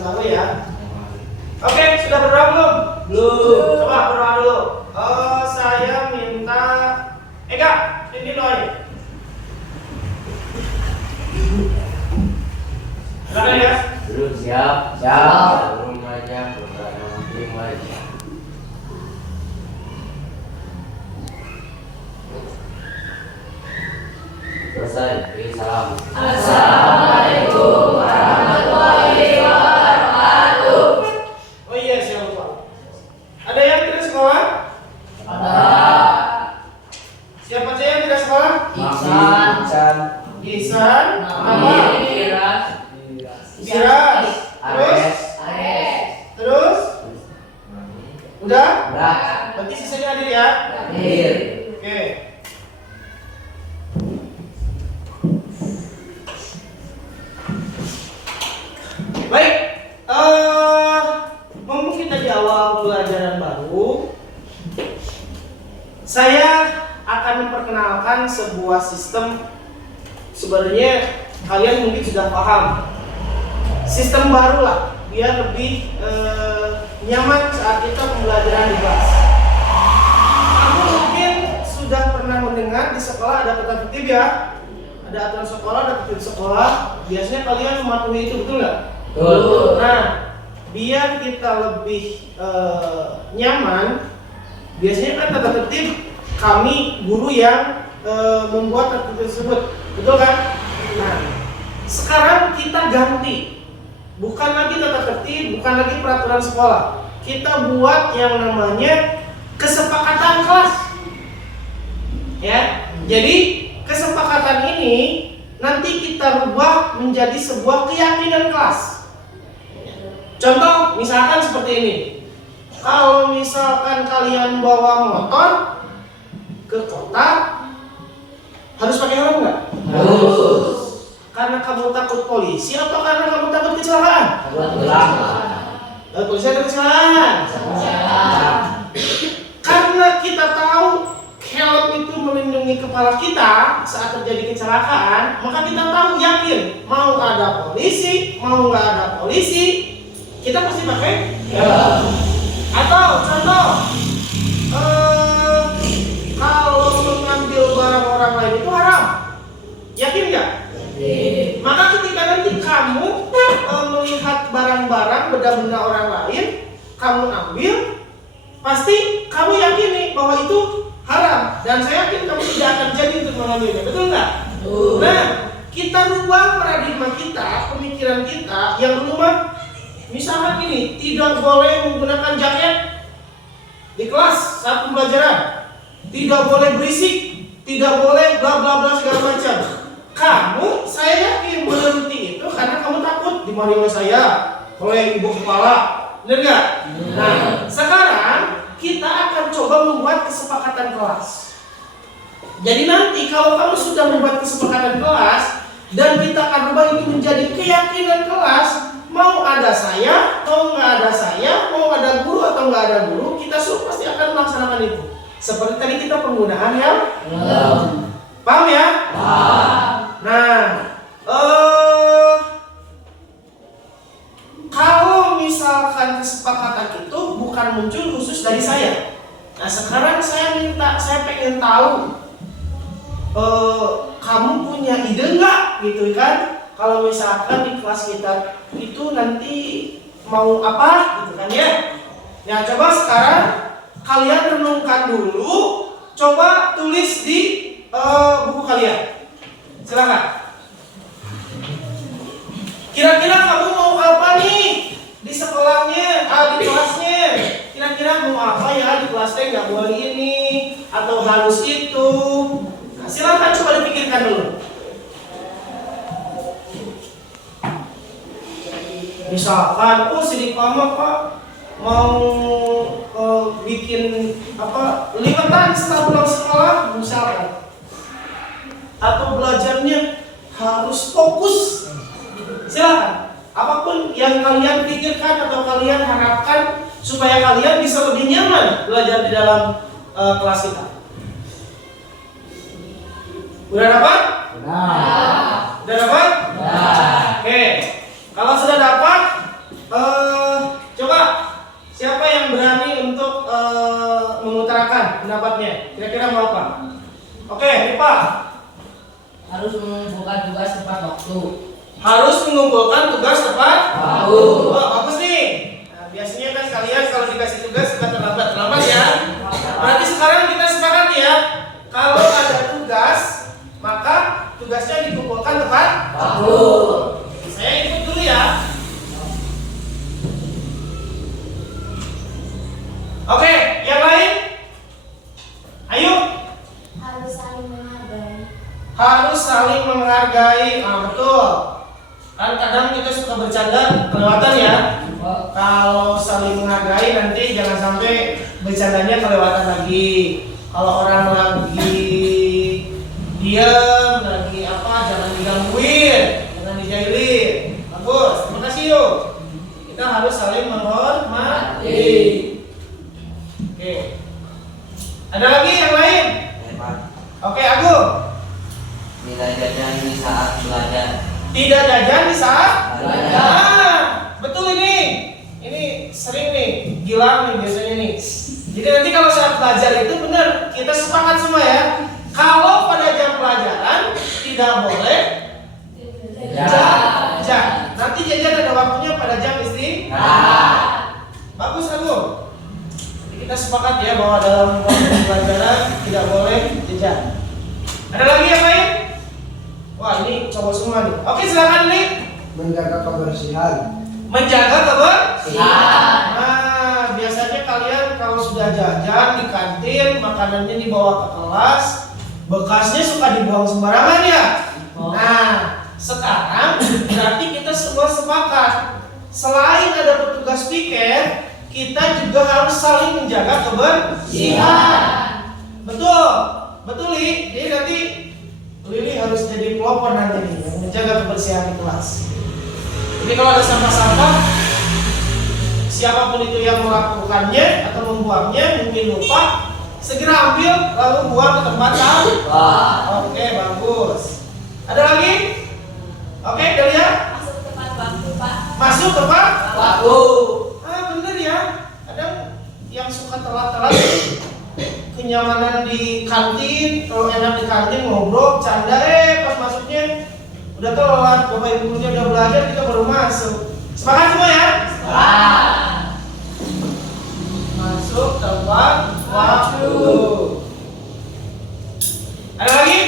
baru ya. Oke, sudah berdoa belum? Belum. Coba berdoa dulu. Saya minta Eka, ini doain. Silakan ya. Belum siap. Belum aja. Belum aja. Selesai. Salam. Assalamualaikum warahmatullahi wabarakatuh. Oh iya, saya lupa. Ada yang tidak sekolah? Ada. Siapa saja yang tidak sekolah? Ihsan, Mama, Biras, terus, udah? Berarti sisanya hadir ya? Oke. Baik, mumpung kita di awal pelajaran baru, saya akan memperkenalkan sebuah sistem. Sebenarnya kalian mungkin sudah paham. Sistem baru lah, biar lebih nyaman saat kita pembelajaran di kelas. Kamu mungkin sudah pernah mendengar di sekolah ada tata tertib ya? Ada aturan sekolah, ada tertib sekolah. Biasanya kalian mematuhi itu, betul nggak? Betul. Nah, biar kita lebih nyaman, biasanya kan tata tertib kami guru yang membuat tata tertib tersebut, betul kan? Nah, sekarang kita ganti, bukan lagi tata tertib, bukan lagi peraturan sekolah. Kita buat yang namanya kesepakatan kelas, ya. Jadi kesepakatan ini nanti kita rubah menjadi sebuah keyakinan kelas. Contoh, misalkan seperti ini. Kalau misalkan kalian bawa motor ke kota, harus pakai helm nggak? Harus. Karena kamu takut polisi atau karena kamu takut kecelakaan? Polisi atau kecelakaan? Karena kita tahu helm itu melindungi kepala kita saat terjadi kecelakaan, maka kita tahu yakin mau ada polisi, mau nggak ada polisi, kita pasti pakai helm. Atau contoh, kalau mengambil barang orang lain itu haram, yakin nggak? Maka ketika nanti kamu melihat barang-barang, benda-benda orang lain, kamu ambil, pasti kamu yakini bahwa itu haram, dan saya yakin kamu tidak akan jadi untuk mengambilnya, betul nggak? Nah, kita rubah paradigma kita, pemikiran kita yang berubah. Misalkan ini, tidak boleh menggunakan jaket di kelas saat pembelajaran, tidak boleh berisik, tidak boleh bla bla bla segala macam. Kamu, saya yakin menuruti itu karena kamu takut dimarahi oleh saya, oleh ibu kepala, benar nggak? Nah, sekarang kita akan coba membuat kesepakatan kelas. Jadi nanti kalau kamu sudah membuat kesepakatan kelas dan kita akan rubah itu menjadi keyakinan kelas, mau ada saya, mau nggak ada saya, mau ada guru atau nggak ada guru, kita semua pasti akan melaksanakan itu. Seperti tadi kita penggunaan helm. Paham ya? Nah, kalau misalkan kesepakatan itu bukan muncul khusus dari saya. Nah, sekarang saya pengen tahu, kamu punya ide nggak, gitu kan? Kalau misalkan di kelas kita itu nanti mau apa, gitu kan ya? Nah, coba sekarang kalian renungkan dulu, coba tulis di buku kalian. Silakan. Kira-kira kamu mau apa nih di sekolahnya, di kelasnya? Kira-kira mau apa ya di kelasnya? Nggak boleh ini atau harus itu. Nah, silakan coba dipikirkan dulu. Misalkan, si Dipama Pak mau bikin apa liwetan setelah pulang sekolah, misalkan, atau belajarnya harus fokus. Silakan, apapun yang kalian pikirkan atau kalian harapkan supaya kalian bisa lebih nyaman belajar di dalam kelas kita. Udah dapat? Udah dapat? Oke. Kalau sudah dapat, Oke, Rifa. Harus mengumpulkan tugas tepat waktu. Harus mengumpulkan tugas tepat Waktu. Oh, bagus nih. Nah, biasanya kan kalian kalau dikasih tugas suka terlambat ya. Berarti sekarang kita sepakat ya. Kalau ada tugas, maka tugasnya dikumpulkan tepat Waktu. Saya ikut dulu ya. Oke, yang lain? Ayo. Harus saling menghargai. Harus saling menghargai. Nah, betul. Kan kadang kita suka bercanda kelewatan ya. Kalau saling menghargai nanti jangan sampai bercandanya kelewatan lagi. Kalau orang lagi diam, lagi apa, jangan digangguin, jangan dijailin. Bagus, terima kasih yuk. Kita harus saling menghormati. Oke. Ada lagi yang lain? Oke, Agung. Tidak jajan di saat belajar. Tidak jajan di saat Belajar. Ah, betul ini. Ini sering nih, Gilang nih biasanya nih. Jadi nanti kalau saat belajar itu benar, kita sepakat semua ya. Kalau pada jam pelajaran tidak boleh jajan. Nanti jajan ada waktunya pada jam istirahat. Bagus Agung. Jadi kita sepakat ya bahwa dalam waktu pelajaran tidak boleh jajan. Ada lagi yang lain? Wah ini cowok semua nih. Oke silakan nih. Menjaga kebersihan. Menjaga Siap. Nah, biasanya kalian kalau sudah jajan di kantin, makanannya dibawa ke kelas, bekasnya suka dibuang sembarangan ya. Nah, sekarang berarti kita semua sepakat. Selain ada petugas piket, kita juga harus saling menjaga kebersihan. Betul, betul Li. Jadi nanti Lili harus jadi pelopor nanti nih yang menjaga kebersihan di kelas. Jadi kalau ada sampah-sampah, siapapun itu yang melakukannya atau membuangnya mungkin lupa, segera ambil lalu buang ke tempat sampah. Oke, bagus. Ada lagi? Oke, Delia. Masuk tepat waktu, Pak. Masuk tepat Waktu. Ah, bener ya. Kadang yang suka telat-telat kenyamanan di kantin, kalau enak di kantin ngobrol, canda, pas masuknya udah telat, bapak ibu gurunya udah belajar, kita baru masuk. Sepakat semua ya? Masuk tepat waktu. Ada lagi?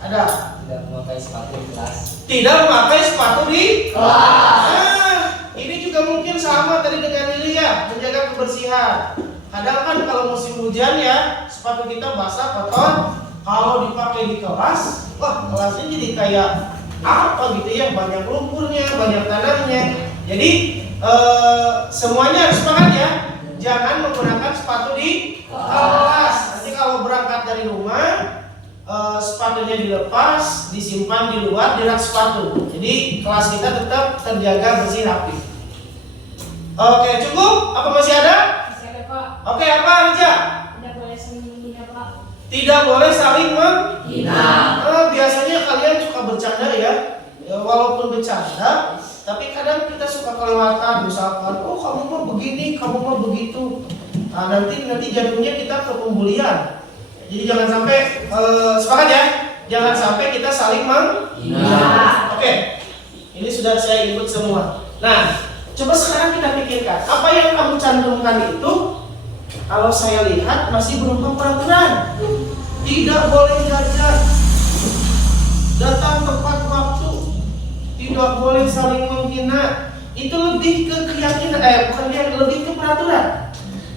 Ada. Tidak memakai sepatu di kelas. Tidak memakai sepatu di Kelas. Nah, ini juga mungkin sama tadi dengan Lili ya, menjaga kebersihan. Kadang kan kalau musim hujan ya, sepatu kita basah, kotor. Kalau dipakai di kelas, wah kelasnya jadi kayak apa gitu ya, banyak lumpurnya, banyak tanahnya. Jadi semuanya harus sepakat ya, jangan menggunakan sepatu di kelas. Nanti kalau berangkat dari rumah, sepatunya dilepas, disimpan di luar di rak sepatu. Jadi kelas kita tetap terjaga bersih rapi. Oke, cukup? Apa masih ada? Siapa, Pak? Oke, apa aja? Tidak boleh saling menghina, Pak. Tidak boleh saling menghina. Hina. Biasanya kalian suka bercanda ya, walaupun bercanda, tapi kadang kita suka kelewatan. Misalkan, oh kamu mah begini, kamu mah begitu. Nah, nanti jatuhnya kita ke pembulian. Jadi jangan sampai sepakat ya, jangan sampai kita saling menghina. Oke, ini sudah saya input semua. Nah, coba sekarang kita pikirkan, apa yang kamu cantumkan itu, kalau saya lihat masih berupa peraturan. Tidak boleh jajan, datang tepat waktu, tidak boleh saling menghina. Itu lebih ke keyakinan, bukan dia, lebih ke peraturan.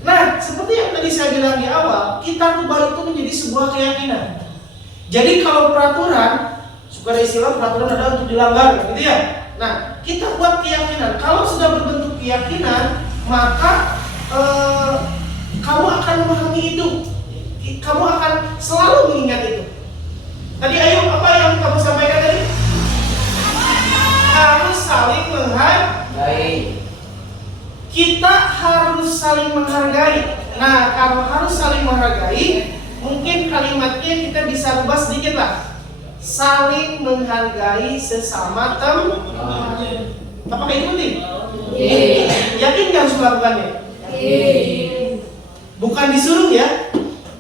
Nah, seperti yang tadi saya bilang di awal, kita rubah itu menjadi sebuah keyakinan. Jadi kalau peraturan, suka ada istilah peraturan ada untuk dilanggar, gitu ya. Nah, kita buat keyakinan. Kalau sudah berbentuk keyakinan, maka kamu akan memahami itu. Kamu akan selalu mengingat itu. Tadi Ayu, apa yang kamu sampaikan tadi? Harus saling menghargai. Kita harus saling menghargai. Nah, kalau harus saling menghargai, mungkin kalimatnya kita bisa rubah sedikit lah. Saling menghargai sesama teman. Apakah itu penting? Yakin nggak harus melakukannya? Bukan disuruh ya,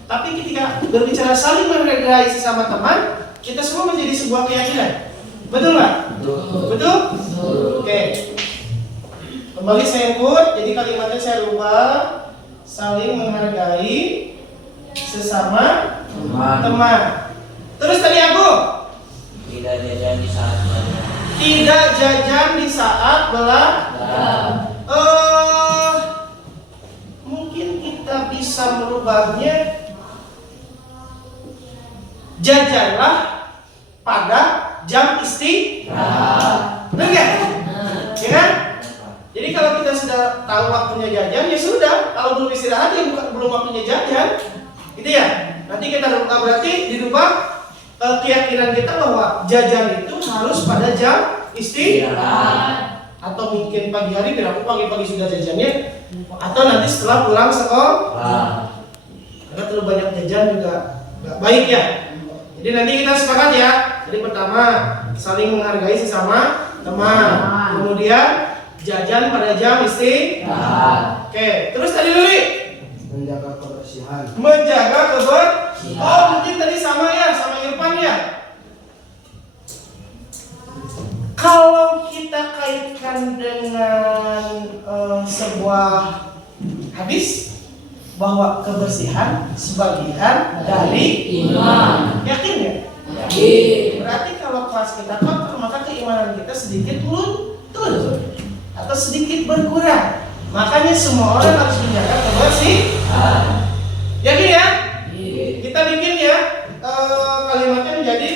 Tapi ketika berbicara saling menghargai sesama teman, kita semua menjadi sebuah keyakinan. Betul nggak? Betul? Oke. Kembali saya input, jadi kalimatnya saya rubah. Saling menghargai sesama teman. Terus tadi aku Tidak jajan di saat belajar. tidak jajan di saat belajar. Mungkin kita bisa merubahnya. Jajanlah pada jam istirahat. Benar nggak? Ya kan? Jadi kalau kita sudah tahu waktunya jajan, ya sudah. Kalau belum istirahat, ya belum waktunya jajan. Gitu ya. Nanti kita rubah, berarti dirubah keyakinan kita bahwa jajan itu harus pada jam istirahat. Atau mungkin pagi hari, biar aku pagi-pagi sudah jajannya. Atau nanti setelah pulang sekolah. Karena terlalu banyak jajan juga nggak baik ya. Jadi nanti kita sepakat ya. Jadi pertama, saling menghargai sesama teman. Kemudian jajan pada jam istirahat. Oke, terus tadi dulu Menjaga kebersihan. menjaga kebersihan. Oh, mungkin tadi sama ya, sama Irfan ya. Kalau kita kaitkan dengan sebuah hadis bahwa kebersihan sebagian dari iman. Yakin ya? Yakin. Berarti kalau kelas kita kotor, maka keimanan kita sedikit luntur atau sedikit berkurang. Makanya semua orang harus menjaga kebersihan. Yakin ya? Kita bikin ya kalimatnya menjadi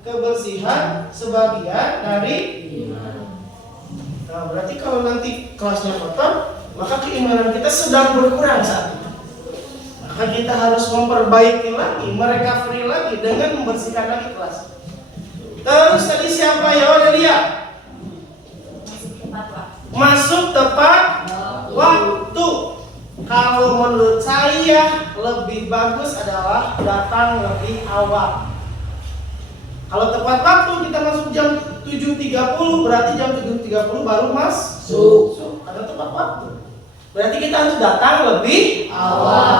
kebersihan sebagian dari iman. Nah, berarti kalau nanti kelasnya kotor, maka keimanan kita sedang berkurang saat itu. Maka kita harus memperbaiki lagi, merecovery lagi dengan membersihkan lagi kelas. Terus tadi siapa ya? Delia? Masuk tepat waktu. Kalau menurut saya lebih bagus adalah datang lebih awal. Kalau tepat waktu kita masuk jam 7.30, berarti jam 7.30 baru masuk. Karena tepat waktu. Berarti kita harus datang lebih awal.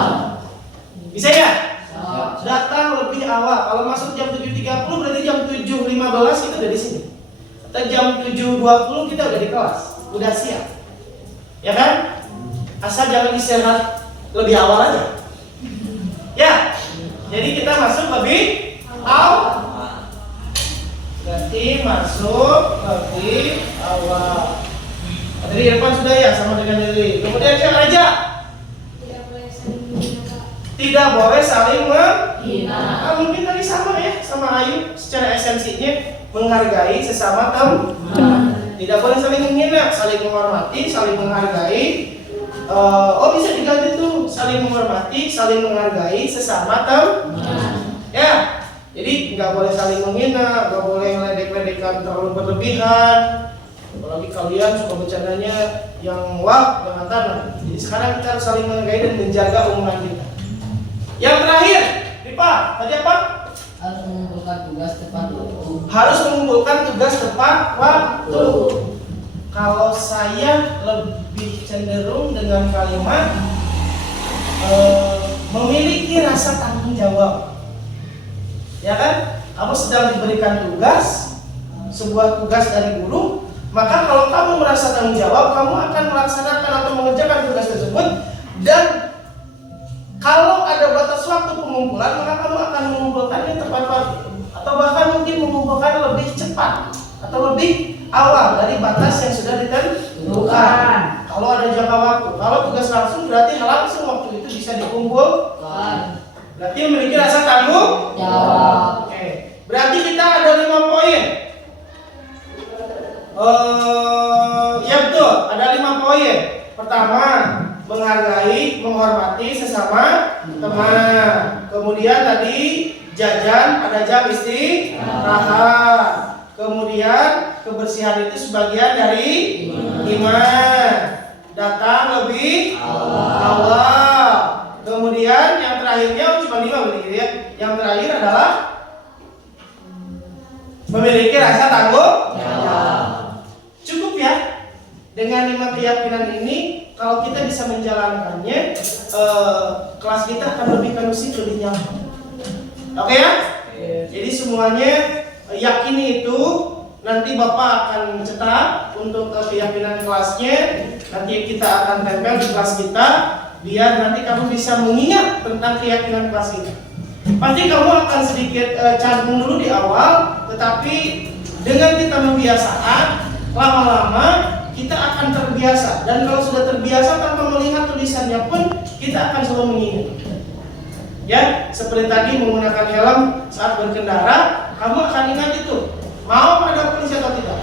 Bisa ya? Datang lebih awal. Kalau masuk jam 7.30 berarti jam 7.15 kita udah di sini. Atau jam 7.20 kita udah di kelas, udah siap. Ya kan? Asal jangan istirahat lebih awal aja. Ya. Jadi kita masuk lebih awal. Berarti masuk lebih awal. Tadi Irfan sudah ya sama dengan Lili. Kemudian siapa aja? Tidak boleh saling menghina. Mungkin tadi sama ya, sama Ayu secara esensinya menghargai sesama teman. Tidak boleh saling menghina, saling menghormati, saling menghargai. Bisa diganti tuh, saling menghormati, saling menghargai sesama teman. Ya, jadi nggak boleh saling menghina, nggak boleh ledek-ledekan terlalu berlebihan. Apalagi kalian suka bercandanya yang wah, jangan tanah. Jadi sekarang kita harus saling menghargai dan menjaga omongan kita. Yang terakhir, Ripa, tadi apa? Harus mengumpulkan tugas tepat waktu. Harus mengumpulkan tugas tepat waktu. Kalau saya lebih cenderung dengan kalimat memiliki rasa tanggung jawab. Ya kan? Kamu sedang diberikan tugas, sebuah tugas dari guru, maka kalau kamu merasa tanggung jawab, kamu akan melaksanakan atau mengerjakan tugas tersebut. Dan kalau ada batas waktu pengumpulan, maka kamu akan mengumpulkannya tepat waktu, atau bahkan mungkin mengumpulkan lebih cepat atau lebih awal dari batas yang sudah ditentukan. Kalau ada jangka waktu, kalau tugas langsung berarti langsung waktu itu bisa dikumpulkan. Berarti memiliki rasa tanggung jawab. Oke. Berarti kita ada 5 poin. Ya betul, ada 5 poin. Pertama, menghargai, menghormati sesama teman. Kemudian tadi jajan pada jam istirahat. Kemudian kebersihan itu sebagian dari iman. Datang lebih awal. Kemudian yang terakhirnya cuma 5 berarti ya. Yang terakhir adalah memiliki rasa tanggung jawab. Cukup ya. Dengan 5 keyakinan ini, kalau kita bisa menjalankannya, kelas kita akan lebih kondusif, lebih nyaman. Oke ya? Jadi semuanya yakini itu. Nanti Bapak akan cetak untuk keyakinan kelasnya. Nanti kita akan tempel di kelas kita, biar nanti kamu bisa mengingat tentang keyakinan kelas kita. Pasti kamu akan sedikit canggung dulu di awal, tetapi dengan kita membiasakan, lama-lama kita akan terbiasa. Dan kalau sudah terbiasa tanpa melihat tulisannya pun, kita akan selalu mengingat. Ya, seperti tadi menggunakan helm saat berkendara, kamu akan ingat itu. Mau ada polisi atau tidak?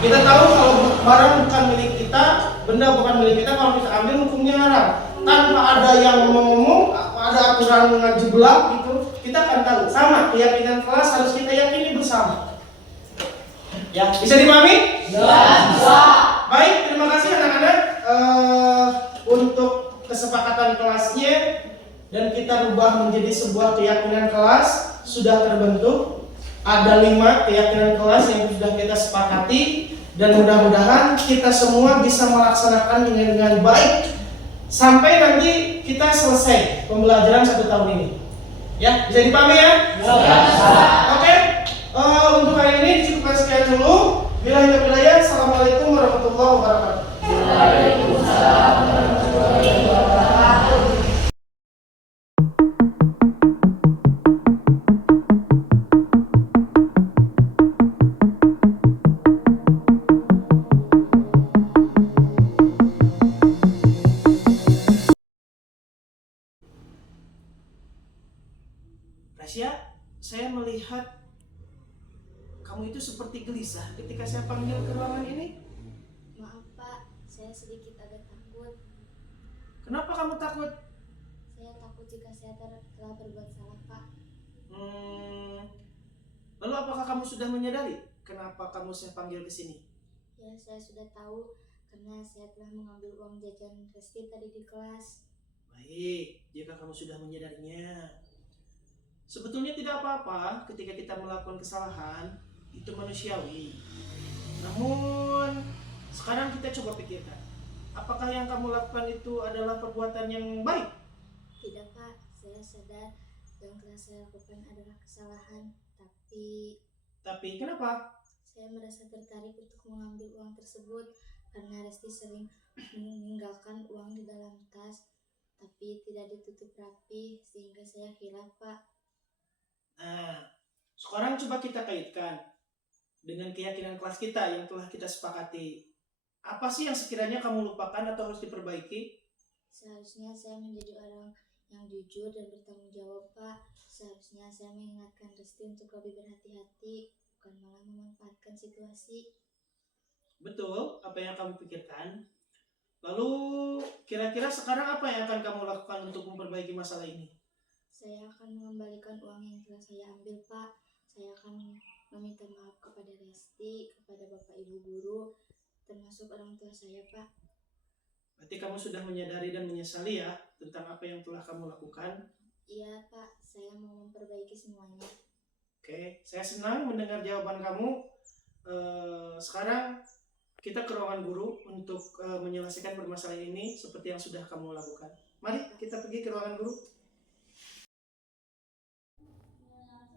Kita tahu kalau barang bukan milik kita, benda bukan milik kita, kalau kita ambil hukumnya haram. Tanpa ada yang ngomong-ngomong, ada aturan ngejeblak gitu, kita akan tahu. Sama, keyakinan kelas harus kita yakini bersama. Ya, bisa dipahami? Bisa. Baik, terima kasih anak-anak untuk kesepakatan kelasnya, dan kita rubah menjadi sebuah keyakinan kelas sudah terbentuk. Ada 5 keyakinan kelas yang sudah kita sepakati, dan mudah-mudahan kita semua bisa melaksanakan dengan baik sampai nanti kita selesai pembelajaran 1 tahun ini. Ya, bisa dipahami ya? Oke. Untuk hari ini cukupkan sekian dulu. Billahi taufiq wal hidayah. Assalamualaikum warahmatullahi wabarakatuh. Waalaikumsalam warahmatullahi wabarakatuh. Rasya, saya melihat kamu itu seperti gelisah ketika saya panggil ke ruangan ini. Maaf Pak, saya sedikit agak takut. Kenapa kamu takut? Saya takut jika saya telah berbuat salah Pak. Lalu apakah kamu sudah menyadari kenapa kamu saya panggil ke sini? Ya, saya sudah tahu karena saya telah mengambil uang jajan Resti tadi di kelas. Baik, jika kamu sudah menyadarinya. Sebetulnya tidak apa-apa ketika kita melakukan kesalahan, itu manusiawi. Namun, sekarang kita coba pikirkan, apakah yang kamu lakukan itu adalah perbuatan yang baik? Tidak Pak, saya sadar yang telah saya lakukan adalah kesalahan. Tapi Kenapa? saya merasa tertarik untuk mengambil uang tersebut karena Resti sering meninggalkan uang di dalam tas, tapi tidak ditutup rapi sehingga saya hilaf Pak. Nah, sekarang coba kita kaitkan dengan keyakinan kelas kita yang telah kita sepakati. Apa sih yang sekiranya kamu lupakan atau harus diperbaiki? Seharusnya saya menjadi orang yang jujur dan bertanggung jawab Pak. Seharusnya saya mengingatkan Resti untuk lebih berhati-hati, bukan malah memanfaatkan situasi. Betul, apa yang kamu pikirkan. Lalu, kira-kira sekarang apa yang akan kamu lakukan untuk memperbaiki masalah ini? Saya akan mengembalikan uang yang telah saya ambil Pak. Saya akan meminta maaf kepada Resti, kepada Bapak Ibu Guru, termasuk orang tua saya Pak. Berarti kamu sudah menyadari dan menyesali ya tentang apa yang telah kamu lakukan? Iya Pak, saya mau memperbaiki semuanya. Oke, saya senang mendengar jawaban kamu. Sekarang kita ke ruangan guru untuk menyelesaikan permasalahan ini seperti yang sudah kamu lakukan. Mari kita pergi ke ruangan guru.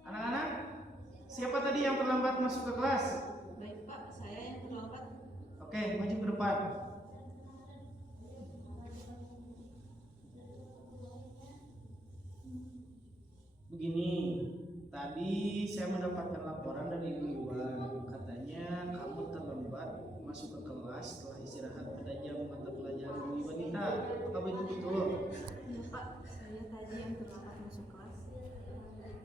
Anak-anak, siapa tadi yang terlambat masuk ke kelas? Baik Pak, saya yang terlambat. Oke, maju ke depan. Begini, tadi saya mendapatkan laporan dari Ibu Iwan. Katanya kamu terlambat masuk ke kelas setelah istirahat pada jam mata pelajaran Ibu Wanita. Apakah itu betul? Iya Pak, saya tadi yang terlambat masuk kelas.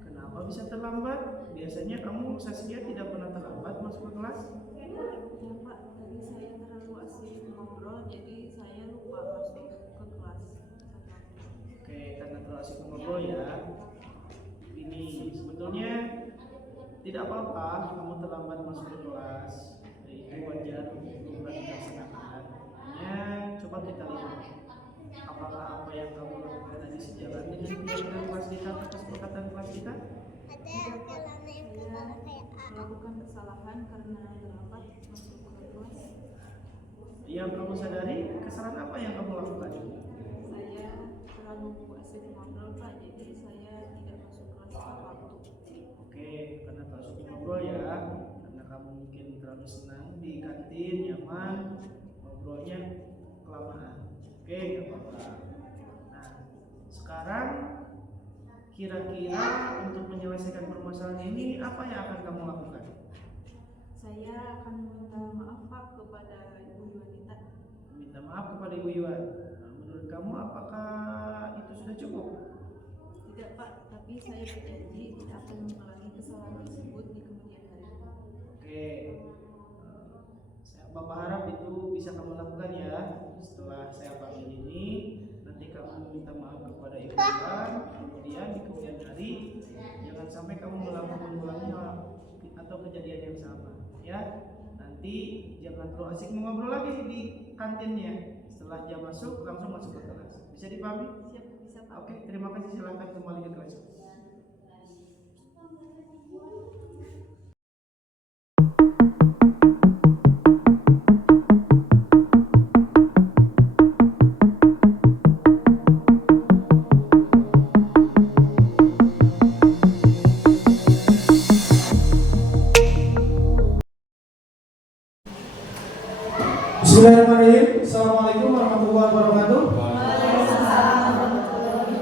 Kenapa bisa terlambat? Biasanya kamu Saskia tidak pernah terlambat masuk ke kelas. Iya Pak, tadi saya terlalu asik ngobrol, jadi saya lupa masuk ke kelas. Oke, karena terlalu asik ngobrol ya. Ini sebetulnya tidak apa-apa kamu terlambat masuk ke kelas. Itu wajar untuk dilaksanakan. Hanya coba kita lihat apakah apa yang kamu lakukan tadi sejalan dengan keyakinan kelas kita atau kesepakatan kelas kita? Tidak Pak, saya melakukan kesalahan karena terlambat masuk ke kelas. Yang kamu sadari kesalahan apa yang kamu lakukan? Saya terlalu terlalu asik ngobrol Pak, jadi saya tidak masuk kelas tepat waktu. Oke, karena tak suka ngobrol ya, karena kamu mungkin terlalu senang di kantin, nyaman, ngobrolnya kelamaan. Oke, nggak apa-apa. Nah, sekarang kira-kira untuk menyelesaikan permasalahan ini apa yang akan kamu lakukan? Saya akan meminta maaf Pak kepada Ibu Yuanita. Minta maaf kepada Ibu Yuan. Nah, menurut kamu apakah itu sudah cukup? Tidak Pak, tapi saya berjanji tidak akan mengulangi kesalahan tersebut di kemudian hari. Oke, Bapak harap itu bisa kamu lakukan ya. Setelah saya panggil ini, nanti kamu minta maaf kepada Ibu Yuan. Kemudian di kemudian hari, jangan sampai kamu mengulangi atau kejadian yang sama. Ya, nanti jangan terlalu asik ngobrol lagi di kantinnya. Setelah jam masuk, langsung masuk ke kelas. Bisa dipahami? Siap, bisa Pak. Oke, terima kasih. Silakan kembali ke kelas. Bismillahirrahmanirrahim. Assalamualaikum warahmatullahi wabarakatuh.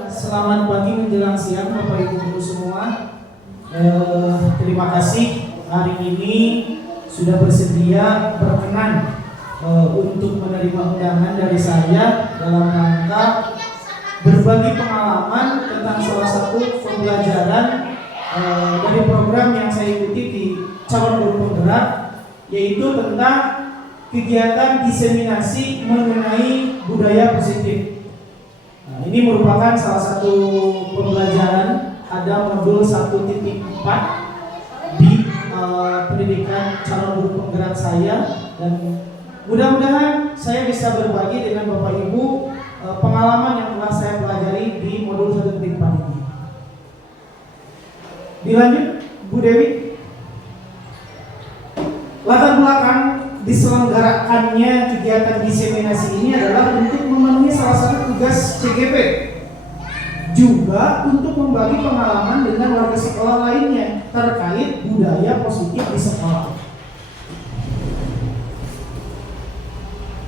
Selamat pagi menjelang siang Bapak Ibu Guru semua. Terima kasih hari ini sudah bersedia berkenan untuk menerima undangan dari saya dalam rangka berbagi pengalaman tentang salah satu pembelajaran dari program yang saya ikuti di calon guru penggerak, yaitu tentang kegiatan diseminasi mengenai budaya positif. Nah, ini merupakan salah satu pembelajaran, ada modul 1.4 di pendidikan calon guru penggerak saya, dan mudah-mudahan saya bisa berbagi dengan Bapak Ibu pengalaman yang telah saya pelajari di modul 1.4 ini. Dilanjut, Bu Dewi. Latar belakang diselenggarakannya kegiatan diseminasi ini adalah untuk memenuhi salah satu tugas CGP, juga untuk membagi pengalaman dengan warga sekolah lainnya terkait budaya positif di sekolah.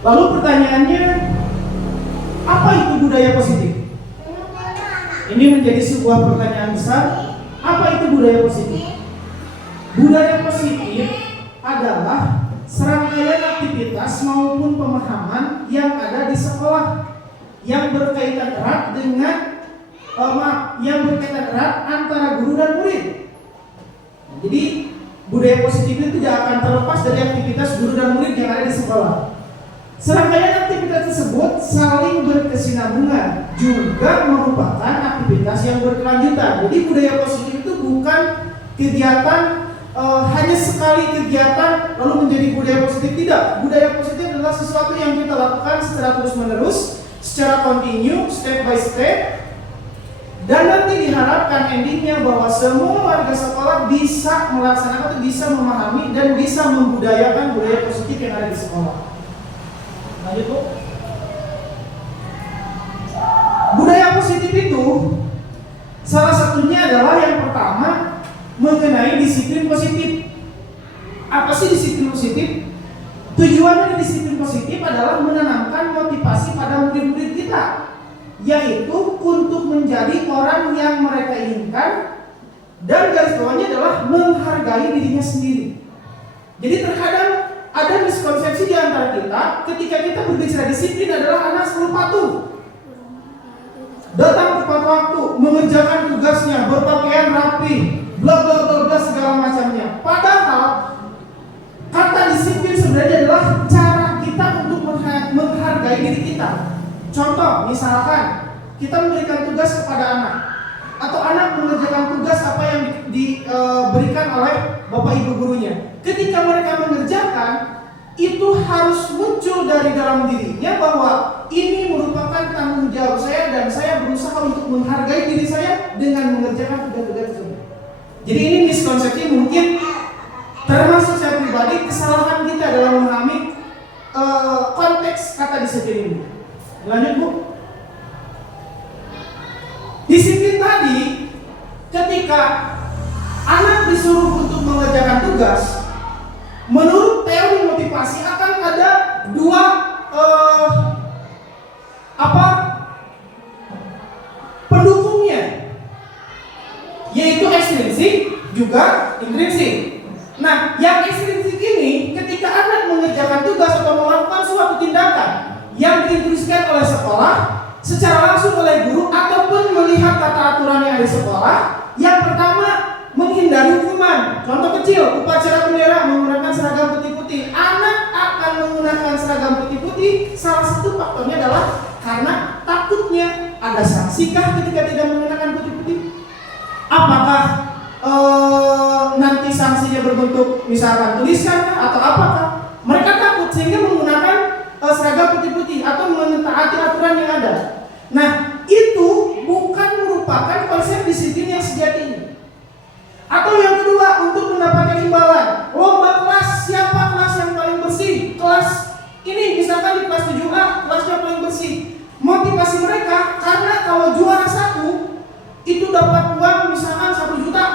Lalu pertanyaannya, apa itu budaya positif? Ini menjadi sebuah pertanyaan besar. Apa itu budaya positif? Budaya positif adalah serangkaian aktivitas maupun pemahaman yang ada di sekolah yang berkaitan erat dengan antara guru dan murid. Jadi budaya positif itu tidak akan terlepas dari aktivitas guru dan murid yang ada di sekolah. Serangkaian aktivitas tersebut saling berkesinambungan, juga merupakan aktivitas yang berkelanjutan. Jadi budaya positif itu bukan kegiatan hanya sekali kegiatan lalu menjadi budaya positif. Tidak. Budaya positif adalah sesuatu yang kita lakukan secara terus menerus, secara kontinu, step by step, dan nanti diharapkan endingnya bahwa semua warga sekolah bisa melaksanakan atau bisa memahami dan bisa membudayakan budaya positif yang ada di sekolah. Lanjut, Bu. Budaya positif itu salah satunya adalah yang pertama mengenai disiplin positif. Apa sih disiplin positif? Tujuan dari disiplin positif adalah menanamkan motivasi pada murid-murid kita, yaitu untuk menjadi orang yang mereka inginkan, dan garis bawahnya adalah menghargai dirinya sendiri. Jadi terkadang ada miskonsepsi di antara kita ketika kita berbicara disiplin adalah anak selalu patuh, datang tepat waktu, mengerjakan tugasnya, berpakaian rapi, bla bla bla bla segala macamnya. Padahal kata disiplin sebenarnya adalah cara kita untuk menghargai diri kita. Contoh, misalkan kita memberikan tugas kepada anak, atau anak mengerjakan tugas apa yang diberikan oleh bapak ibu gurunya. Ketika mereka mengerjakan, itu harus muncul dari dalam dirinya bahwa ini merupakan tanggung jawab saya dan saya berusaha untuk menghargai diri saya dengan mengerjakan tugas-tugas tersebut. Jadi ini miskonsepsi mungkin termasuk saya pribadi kesalahan kita dalam memahami konteks kata disiplin ini. Lanjut, Bu. ketika anak disuruh untuk mengerjakan tugas, menurut teori motivasi akan ada dua pendukungnya, yaitu ekstrinsik juga intrinsik. Nah, yang ekstrinsik ini ketika anak mengerjakan tugas atau melakukan suatu tindakan yang diinstruksikan oleh sekolah secara langsung oleh guru ataupun melihat tata aturan yang ada di sekolah, yang pertama menghindari hukuman. Contoh kecil, upacara bendera menggunakan seragam putih-putih. Anak akan menggunakan seragam putih-putih, salah satu faktornya adalah karena takutnya ada sanksi-kah ketika tidak menggunakan putih-putih? Apakah nanti sanksinya berbentuk misalkan tulisan atau apakah? Mereka takut sehingga menggunakan seragam putih-putih atau mentaati aturan yang ada. Nah, itu bukan merupakan konsep disiplin yang sejatinya. Atau yang kedua, untuk mendapatkan imbalan, lomba kelas, siapa kelas yang paling bersih? Kelas ini misalkan di kelas 7A, kelasnya paling bersih. Motivasi mereka karena kalau juara 1 itu dapat uang misalkan 1 juta,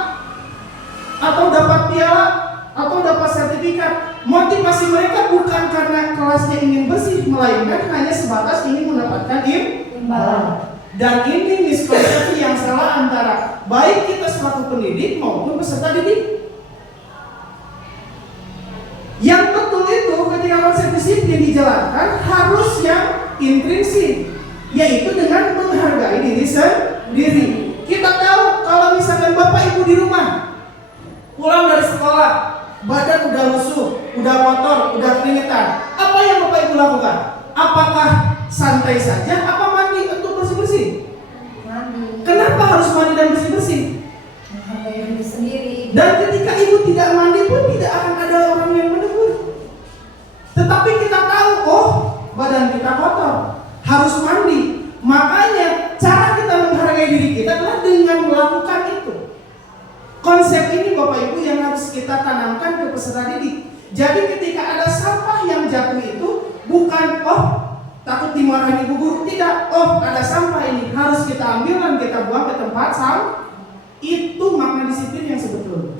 atau dapat piala, atau dapat sertifikat. Motivasi mereka bukan karena kelasnya ingin bersih, melainkan hanya sebatas ingin mendapatkan imbalan. Dan ini miskonsepsi yang salah antara baik kita selaku pendidik maupun peserta didik. Yang betul itu ketika konsep disiplin dijalankan harus yang intrinsik, yaitu dengan menghargai diri sendiri. Kita tahu kalau misalkan bapak ibu di rumah pulang dari sekolah, badan udah lusuh, udah kotor, udah keringetan, apa yang bapak ibu lakukan? Apakah santai saja? Apa mandi untuk bersih-bersih? Mandi. Kenapa harus mandi dan bersih-bersih? Menghargai diri sendiri. Dan ketika ibu tidak mandi pun tidak akan ada orang yang menegur. Tetapi kita tahu, oh badan kita kotor, harus mandi. Makanya cara kita menghargai diri kita adalah dengan melakukan itu. Konsep ini Bapak Ibu yang harus kita tanamkan ke peserta didik. Jadi ketika ada sampah yang jatuh itu bukan oh takut dimarahin ibu guru, tidak. Oh ada sampah ini harus kita ambil dan kita buang ke tempat sampah. Itu makna disiplin yang sebetulnya.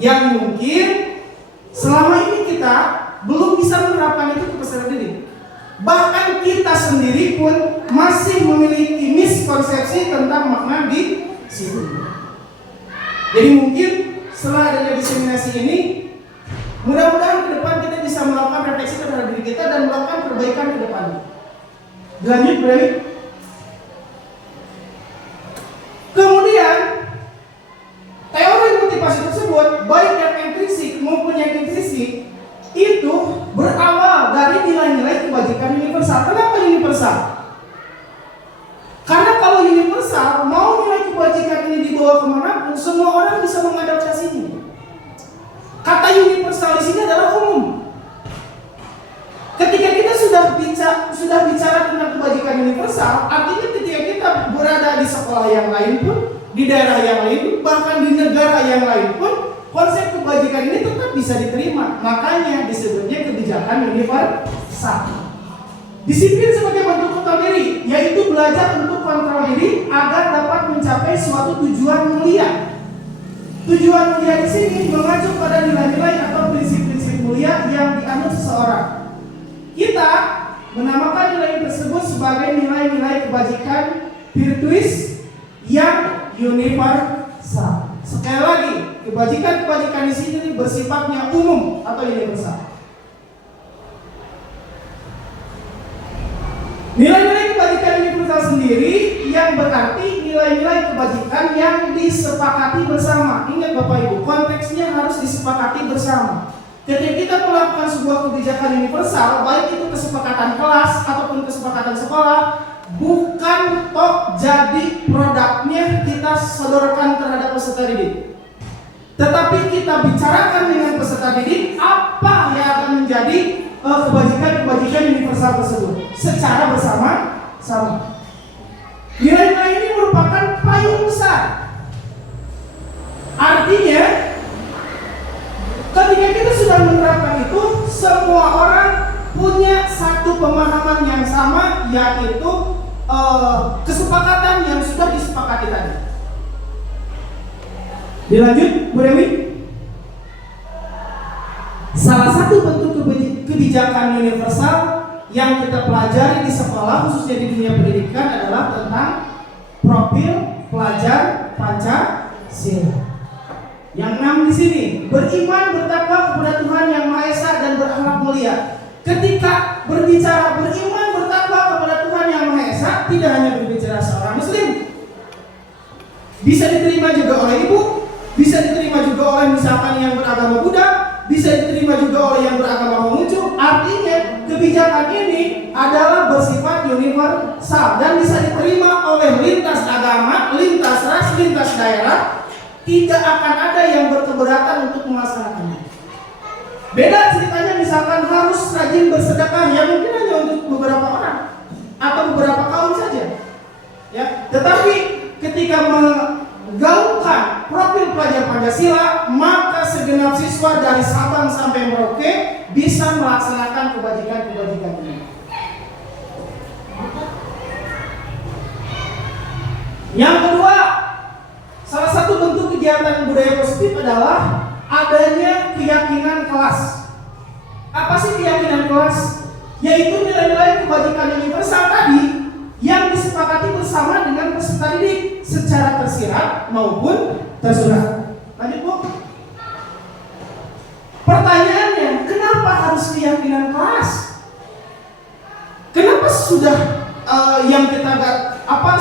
Yang mungkin selama ini kita belum bisa menerapkan itu ke peserta didik. Bahkan kita sendiri pun masih memiliki miskonsepsi tentang makna disiplin. Jadi mungkin setelah adanya diseminasi ini, mudah-mudahan ke depan kita bisa melakukan refleksi terhadap diri kita dan melakukan perbaikan ke depan. Lanjut berani. Kemudian teori motivasi tersebut baik yang intrinsik maupun yang intrinsik itu berawal dari nilai-nilai kebajikan universal. Kenapa universal? Karena kalau universal, mau nilai kebajikan ini dibawa kemanapun, semua orang bisa mengadaptasinya. Kata universal di sini adalah umum. Ketika kita sudah bicara tentang kebajikan universal, artinya ketika kita berada di sekolah yang lain pun, di daerah yang lain pun, bahkan di negara yang lain pun, konsep kebajikan ini tetap bisa diterima. Makanya disebutnya kebijakan universal. Disiplin sebagai bentuk kontrol diri, yaitu belajar untuk kontrol diri agar dapat mencapai suatu tujuan mulia. Tujuan mulia di sini mengacu pada nilai-nilai atau prinsip-prinsip mulia yang dianut seseorang. Kita menamakan nilai tersebut sebagai nilai-nilai kebajikan virtuis yang universal. Sekali lagi, kebajikan-kebajikan di sini bersifatnya umum atau universal. Nilai-nilai kebajikan universal sendiri yang berarti nilai-nilai kebajikan yang disepakati bersama. Ingat Bapak Ibu, konteksnya harus disepakati bersama. Ketika kita melakukan sebuah kebijakan universal, baik itu kesepakatan kelas ataupun kesepakatan sekolah, bukan toh jadi produknya kita sodorkan terhadap peserta didik. Tetapi kita bicarakan dengan peserta didik apa yang akan menjadi kebajikan-kebajikan universal tersebut secara bersama-sama. Nilai-nilai ini merupakan payung besar. Artinya, ketika kita sudah menerapkan itu, semua orang punya satu pemahaman yang sama, yaitu kesepakatan yang sudah disepakati tadi. Dilanjut, Bu Dewi. Salah satu bentuk kebijakan universal yang kita pelajari di sekolah, khususnya di dunia pendidikan, adalah tentang profil pelajar Pancasila. Yang 6 di sini, beriman bertakwa kepada Tuhan Yang Maha Esa dan berakhlak mulia. Ketika berbicara beriman bertakwa kepada Tuhan Yang Maha Esa, tidak hanya berbicara seorang Muslim, bisa diterima juga oleh ibu, bisa diterima juga oleh misalkan yang beragama Buddha, bisa diterima juga oleh yang beragama Konghucu. Artinya kebijakan ini adalah bersifat universal dan bisa diterima oleh lintas agama, lintas ras, lintas daerah. Tidak akan ada yang berkeberatan untuk melaksanakannya. Beda ceritanya misalkan harus rajin bersedekah, yang mungkin hanya untuk beberapa orang atau beberapa kaum saja. Ya, tetapi ketika menggaungkan profil pelajar Pancasila, maka segenap siswa dari Sabang sampai Merauke bisa melaksanakan kebajikan-kebajikan ini. Yang kedua, salah satu bentuk kegiatan budaya positif adalah adanya keyakinan kelas. Apa sih keyakinan kelas? Yaitu nilai-nilai kebajikan universal tadi yang disepakati bersama dengan peserta didik secara tersirat maupun tersurat. Lanjut, Bu. Pertanyaannya, kenapa harus keyakinan kelas? Kenapa sudah yang kita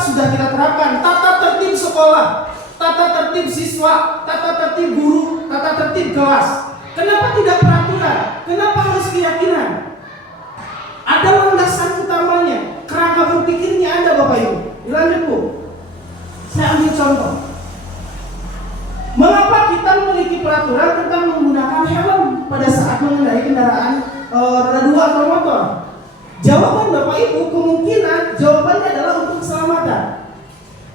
sudah kita terapkan tata tertib sekolah, tata tertib siswa, tata tertib guru, tata tertib kelas? Kenapa tidak peraturan? Kenapa harus keyakinan? Ada landasan utamanya, kerangka berpikirnya ada, Bapak Ibu. Dilanjut, Bu. Saya ambil contoh. Mengapa kita memiliki peraturan tentang menggunakan helm pada saat mengendarai kendaraan roda 2 atau motor? Jawaban Bapak Ibu kemungkinan jawabannya adalah untuk keselamatan.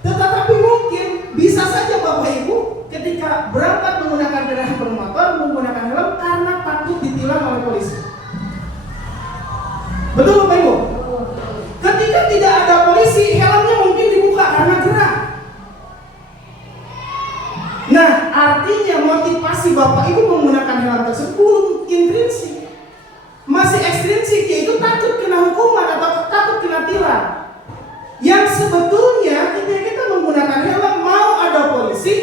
Tetapi mungkin bisa saja Bapak Ibu ketika berangkat menggunakan kendaraan bermotor menggunakan helm karena takut ditilang oleh polisi. Betul, Bapak Ibu? Ketika tidak ada polisi, helmnya mungkin dibuka karena gerak. Nah, artinya motivasi Bapak Ibu menggunakan helm tersebut belum intrinsik, masih ekstrinsik, yaitu takut kena hukuman atau takut kena tilang. Yang sebetulnya ketika kita menggunakan helm, mau ada polisi,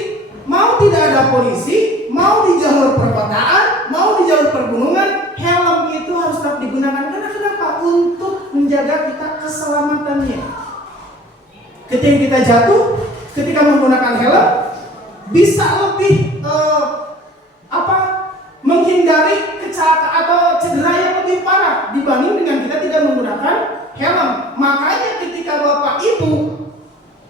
mau tidak ada polisi, mau di jalur perkotaan, mau di jalur pergunungan, helm itu harus tetap digunakan. Karena kenapa? Untuk menjaga kita keselamatannya. Ketika kita jatuh, ketika menggunakan helm, bisa lebih menghindari kecelakaan atau cedera yang lebih parah dibanding dengan kita tidak menggunakan helm. Makanya ketika Bapak Ibu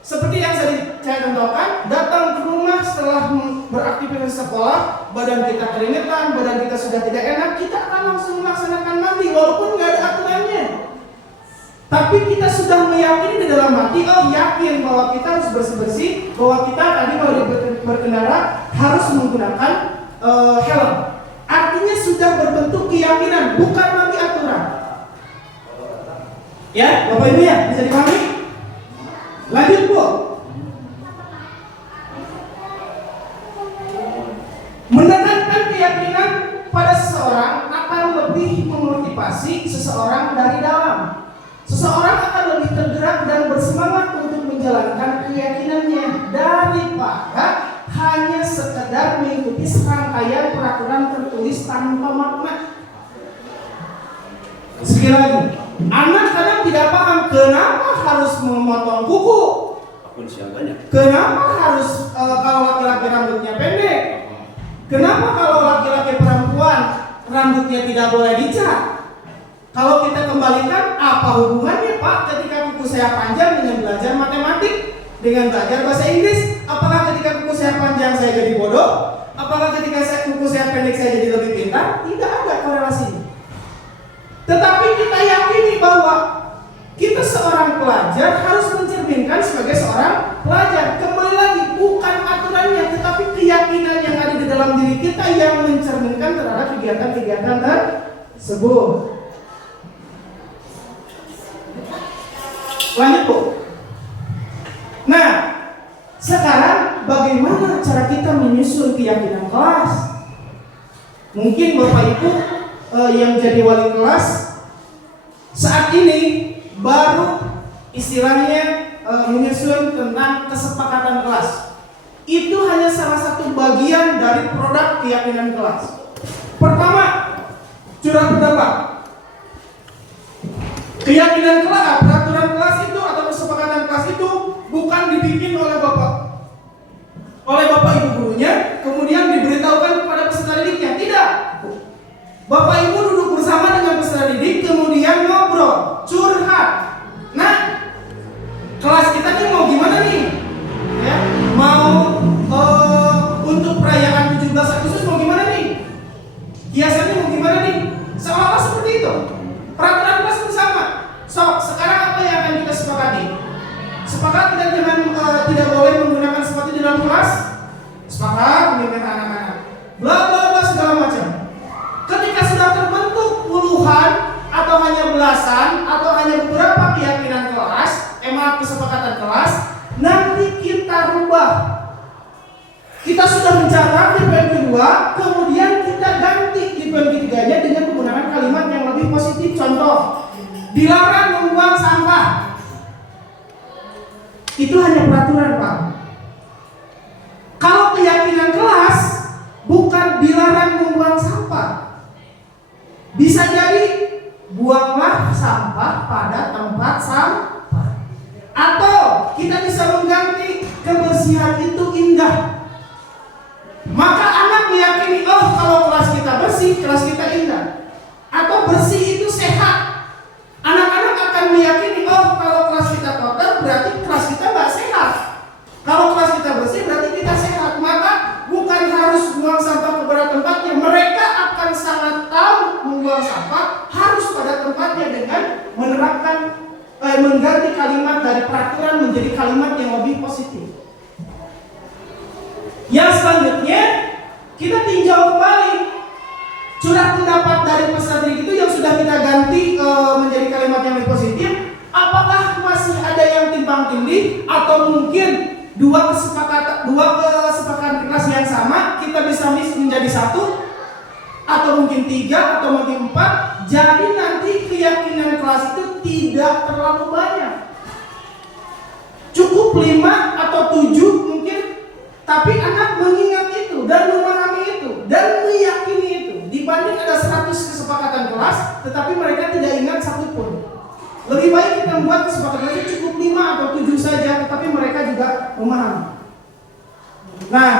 seperti yang saya contohkan, datang ke rumah setelah beraktivitas sekolah, badan kita keringetan, badan kita sudah tidak enak, kita akan langsung melaksanakan mandi walaupun nggak ada aturannya. Tapi kita sudah meyakini di dalam hati, yakin bahwa kita harus bersih-bersih, bahwa kita tadi kalau berkendara harus menggunakan helm. Artinya sudah berbentuk keyakinan, bukan lagi aturan. Ya, Bapak Ibu ya, bisa dipahami? Lanjut, Bu. Menekankan keyakinan pada seseorang akan lebih memotivasi seseorang dari dalam. Seseorang akan lebih tergerak dan bersemangat untuk menjalankan keyakinannya daripada hanya sekedar mengikuti serangkaian peraturan tertulis tanpa makna. Sekali lagi, anak kadang tidak paham kenapa harus memotong kuku, kenapa harus kalau laki-laki rambutnya pendek, kenapa kalau laki-laki perempuan rambutnya tidak boleh dicat. Kalau kita kembalikan, apa hubungannya Pak ketika kuku saya panjang dengan belajar matematik, dengan belajar bahasa Inggris? Apakah ketika kuku saya panjang saya jadi bodoh? Apakah ketika kuku saya pendek saya jadi lebih pintar? Tidak ada korelasinya. Tetapi kita yakini bahwa kita seorang pelajar harus mencerminkan sebagai seorang pelajar. Kembali lagi, bukan aturannya, tetapi keyakinan yang ada di dalam diri kita yang mencerminkan terhadap kegiatan-kegiatan tersebut. Lanjut, Bu. Nah, sekarang bagaimana cara kita menyusun keyakinan kelas? Mungkin Bapak Ibu yang jadi wali kelas saat ini baru istilahnya menyusun tentang kesepakatan kelas. Itu hanya salah satu bagian dari produk keyakinan kelas. Pertama, curah pendapat. Keyakinan kelas, peraturan kelas itu atau kesepakatan kelas itu bukan dibikin oleh Bapak Ibu gurunya, kemudian diberitahukan kepada peserta didiknya. Tidak. Bapak Ibu duduk bersama dengan peserta didik, kemudian ngobrol, curhat. Nah, kelas kita nih mau gimana nih? Ya, mau untuk perayaan 17 Agustus mau gimana nih? Hiasannya mau gimana nih? Seolah-olah seperti itu. Peraturan kelas bersama. So, sekarang apa yang akan kita sepakati? Sepakat kita jangan tidak boleh menggunakan sepatu di dalam kelas. Sepakat mengingat anak-anak. Bla bla bla segala macam. Ketika sudah terbentuk puluhan atau hanya belasan atau hanya beberapa keyakinan kelas, kesepakatan kelas, nanti kita rubah. Kita sudah mencatat di poin kedua, kemudian kita ganti di poin ketiganya dengan menggunakan kalimat yang lebih positif. Contoh, dilarang membuang sampah. Itu hanya peraturan, Pak. Kalau keyakinan kelas bukan dilarang membuang sampah. Bisa jadi buanglah sampah pada tempat sampah. Atau kita bisa mengganti kebersihan itu indah. Maka anak meyakini, oh kalau kelas kita bersih, kelas kita indah. Atau bersih itu sehat. Anak-anak akan meyakini, oh kalau kelas kita kotor berarti kelas kita nggak sehat. Kalau kelas kita bersih berarti kita sehat. Maka bukan harus buang sampah kepada tempatnya. Mereka akan sangat tahu membuang sampah harus pada tempatnya dengan menerapkan mengganti kalimat dari peraturan menjadi kalimat yang lebih positif. Yang selanjutnya kita tinjau kembali curah pendapat dari peserta didik itu yang sudah kita ganti menjadi kalimat yang lebih positif. Apakah masih ada yang timpang tindih atau mungkin dua kesepakatan kelas yang sama kita bisa menjadi satu atau mungkin 3 atau mungkin 4. Jadi nanti keyakinan kelas itu tidak terlalu banyak. Cukup 5 atau 7 mungkin. Tapi anak mengingat itu dan memahami itu dan meyakini itu. Dibanding ada 100 kesepakatan kelas, tetapi mereka tidak ingat satu pun. Lebih baik kita membuat kesepakatan kelas cukup 5 atau 7 saja, tetapi mereka juga memahami. Nah,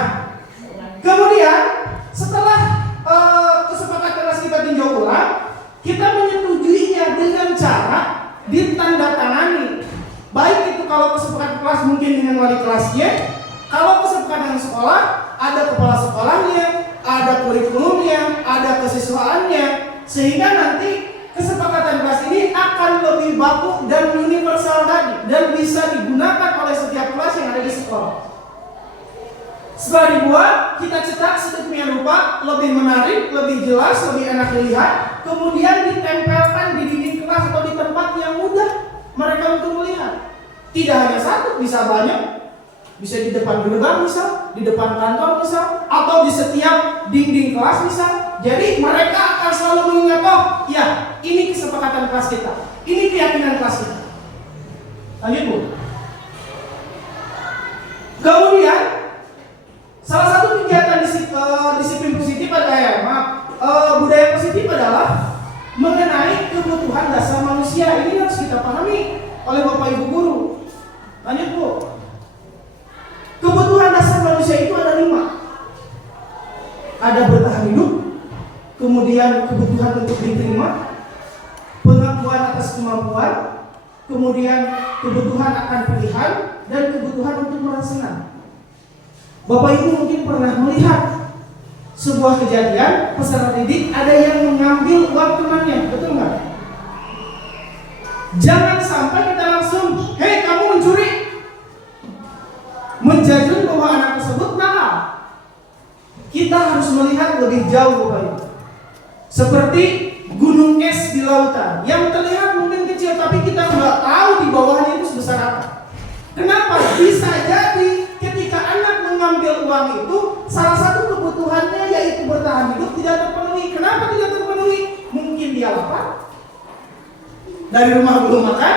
kemudian setelah kesepakatan kelas kita tinjau ulang, kita menyetujuinya dengan cara ditandatangani. Baik itu kalau kesepakatan kelas mungkin dengan wali kelasnya. Kalau kesepakatan sekolah, ada kepala sekolahnya, ada kurikulumnya, ada kesiswaannya, sehingga nanti kesepakatan kelas ini akan lebih baku dan universal tadi dan bisa digunakan oleh setiap kelas yang ada di sekolah. Setelah dibuat, kita cetak sedemikian rupa, lebih menarik, lebih jelas, lebih enak dilihat, kemudian ditempelkan di dinding kelas atau di tempat yang mudah mereka untuk melihat. Tidak hanya satu, bisa banyak. Bisa di depan gerbang misal, di depan kantor misal, atau di setiap dinding kelas misal. Jadi mereka akan selalu mengingat, oh ya ini kesepakatan kelas kita, ini keyakinan kelas kita. Lanjut Bu. Kemudian salah satu kegiatan disiplin positif budaya positif adalah mengenai kebutuhan dasar manusia. Ini harus kita pahami oleh Bapak Ibu guru. Lanjut Bu. Kebutuhan dasar manusia itu ada 5. Ada bertahan hidup, kemudian kebutuhan untuk diterima, pengakuan atas kemampuan, kemudian kebutuhan akan pilihan, dan kebutuhan untuk merasa senang. Bapak Ibu mungkin pernah melihat sebuah kejadian peserta didik ada yang mengambil uang temannya, betul nggak? Jangan sampai kita langsung, hei kamu mencuri, menjajul bahwa anak tersebut nakal. Kita harus melihat lebih jauh Bapak Ibu. Seperti gunung es di lautan yang terlihat mungkin kecil, tapi kita nggak tahu di bawahnya itu sebesar apa. Kenapa? Bisa jadi ketika anak tidak terpenuhi. Kenapa tidak terpenuhi? Mungkin dia lapar, dari rumah belum makan,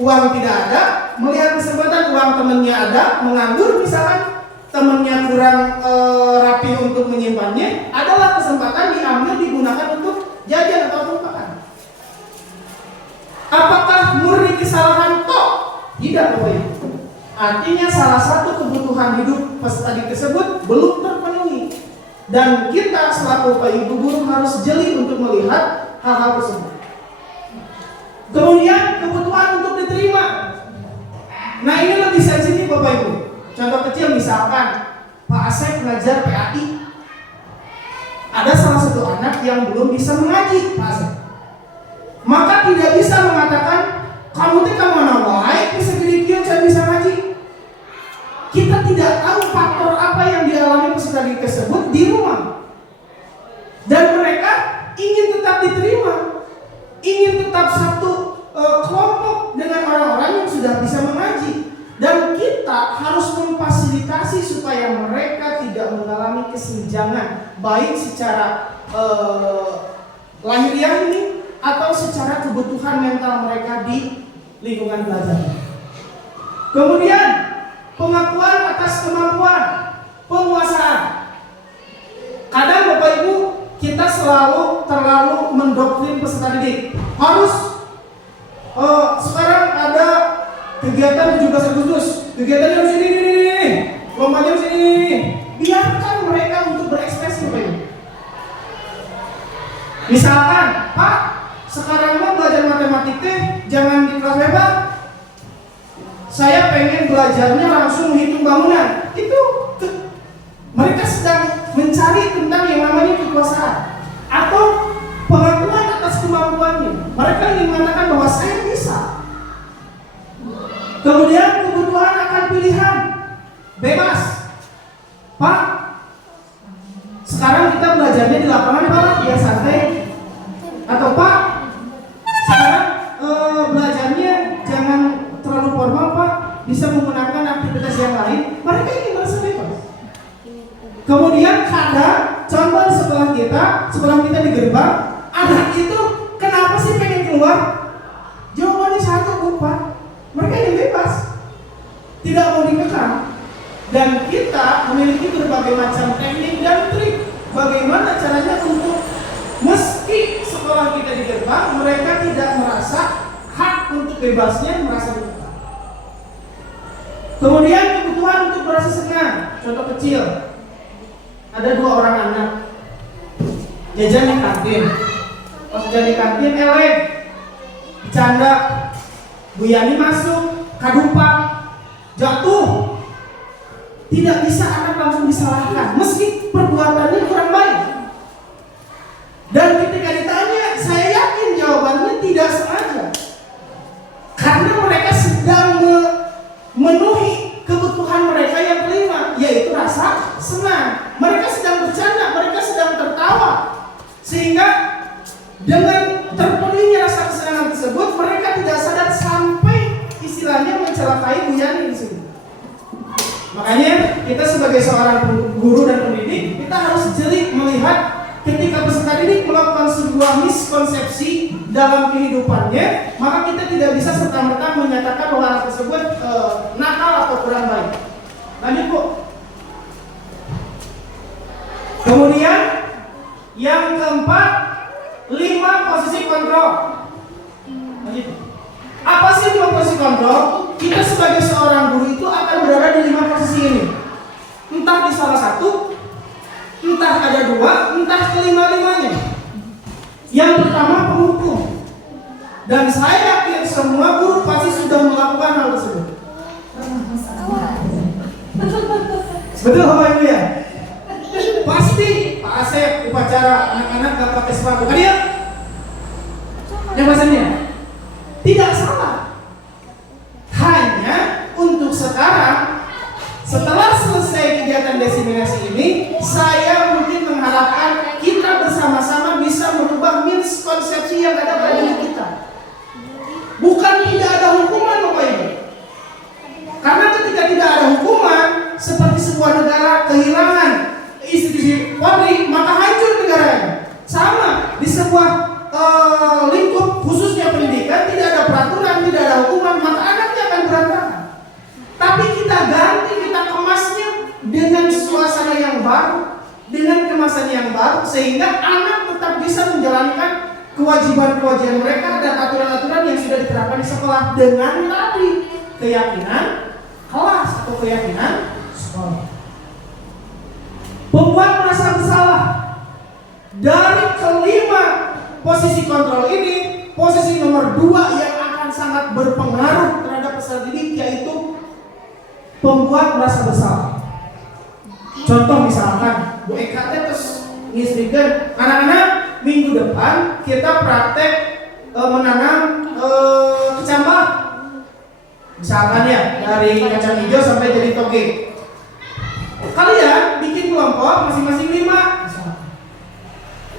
uang tidak ada, melihat kesempatan uang temannya ada, menganggur misalkan, temannya kurang rapi untuk menyimpannya, adalah kesempatan diambil digunakan untuk jajan atau untuk makan. Apakah murni kesalahan toh? Tidak, Bapak Ibu. Artinya salah satu kebutuhan hidup peserta didik tersebut belum terpenuhi, dan kita selaku Bapak Ibu guru harus jeli untuk melihat hal-hal tersebut. Kemudian kebutuhan untuk diterima. Nah, ini lebih sensitif Bapak Ibu. Contoh kecil misalkan Pak Asep mengajar PAI. Ada salah satu anak yang belum bisa mengaji, Pak Asep. Maka tidak bisa mengatakan kamu teh kemana wae bisa didikieu saya bisa ngaji. Kita tidak tahu faktor apa yang dialami peserta didik tersebut di rumah. Dan mereka ingin tetap diterima, ingin tetap satu kelompok dengan orang-orang yang sudah bisa mengaji. Dan kita harus memfasilitasi supaya mereka tidak mengalami kesenjangan, baik secara lahiriah ini atau secara kebutuhan mental mereka di lingkungan belajar. Kemudian pengakuan atas kemampuan, penguasaan. Kadang Bapak Ibu kita terlalu mendoktrin peserta didik. Harus sekarang ada kegiatan 17 Agustus, kegiatannya harus ini, lombanya harus ini. Biarkan mereka untuk berekspresi Bapak Ibu. Misalkan, Pak, sekarang mau belajar matematik teh jangan di kelas bebas. Saya pengen belajarnya langsung menghitung bangunan. Itu mereka sedang mencari tentang yang namanya kekuasaan atau pengakuan atas kemampuannya. Mereka ingin mengatakan bahwa saya bisa. Kemudian kebutuhan akan pilihan bebas. Pak, sekarang kita belajarnya di lapangan Pak, biar santai. Atau Pak, sekarang belajarnya jangan terlalu formal Pak, bisa menggunakan aktivitas yang lain. Mereka ingin merasa bebas. Kemudian kadang contoh setelah kita di gerbang, anak itu kenapa sih pengen keluar? Jawabannya satu Pak, mereka ingin bebas, tidak mau dikekang. Dan kita memiliki berbagai macam teknik dan trik bagaimana caranya untuk meski sekolah kita di gerbang, mereka tidak merasa hak untuk bebasnya, merasa dikekang. Kemudian kebutuhan untuk merasa senang. Contoh kecil, ada 2 orang anak jajan di kantin. Pas jajan di kantin eleng, bercanda, Bu Yani masuk, kadupang, jatuh. Tidak bisa anak langsung disalahkan, meski perbuatannya kurang baik. Dan ketika ditanya, saya yakin jawabannya tidak sengaja, karena mereka sedang memenuhi kebutuhan mereka yang kelima, yaitu rasa senang. Mereka sedang bercanda, mereka sedang tertawa, sehingga dengan terpenuhinya rasa kesenangan tersebut, mereka tidak sadar sampai istilahnya mencelakai Bu Yani di sini. Makanya kita sebagai seorang guru dan pendidik, kita harus jeli melihat ketika peserta didik melakukan sebuah miskonsepsi dalam kehidupannya, maka kita tidak bisa serta-merta menyatakan bahwa anak tersebut nakal atau kurang baik. Lanjut Bu. Kemudian yang keempat, 5 posisi kontrol. Lanjut. Apa sih 5 posisi kontrol? Kita sebagai seorang guru itu akan berada di 5 posisi ini. Entah di salah satu, entah ada 2, entah kelima-limanya. Yang pertama penghukum. Dan saya yakin semua guru pasti sudah melakukan hal tersebut. Betul Bapak Ibu ya? Pasti Pak Asep upacara anak-anak gak pakai sepatu. Hadir? Yang bahasanya? Tidak salah. Hanya untuk sekarang, setelah selesai kegiatan diseminasi ini, saya mungkin mengharapkan kita bersama-sama bisa merubah miskonsepsi yang ada pada diri kita. Bukan tidak ada hukuman Bapak Ibu. Karena ketika tidak ada hukuman, seperti sebuah negara kehilangan institusi Polri, maka hancur negara. diterapkan di sekolah dengan tadi keyakinan kelas atau keyakinan sekolah. Pembuat merasa bersalah. Dari kelima posisi kontrol ini, posisi nomor 2 yang akan sangat berpengaruh terhadap peserta didik yaitu pembuat merasa bersalah. Contoh misalkan Bu Eka terus ngistrikan anak-anak minggu depan kita praktek menanam kecambah. Misalkan ya dari kacang hijau sampai jadi toge. Kalian bikin kelompok masing-masing 5.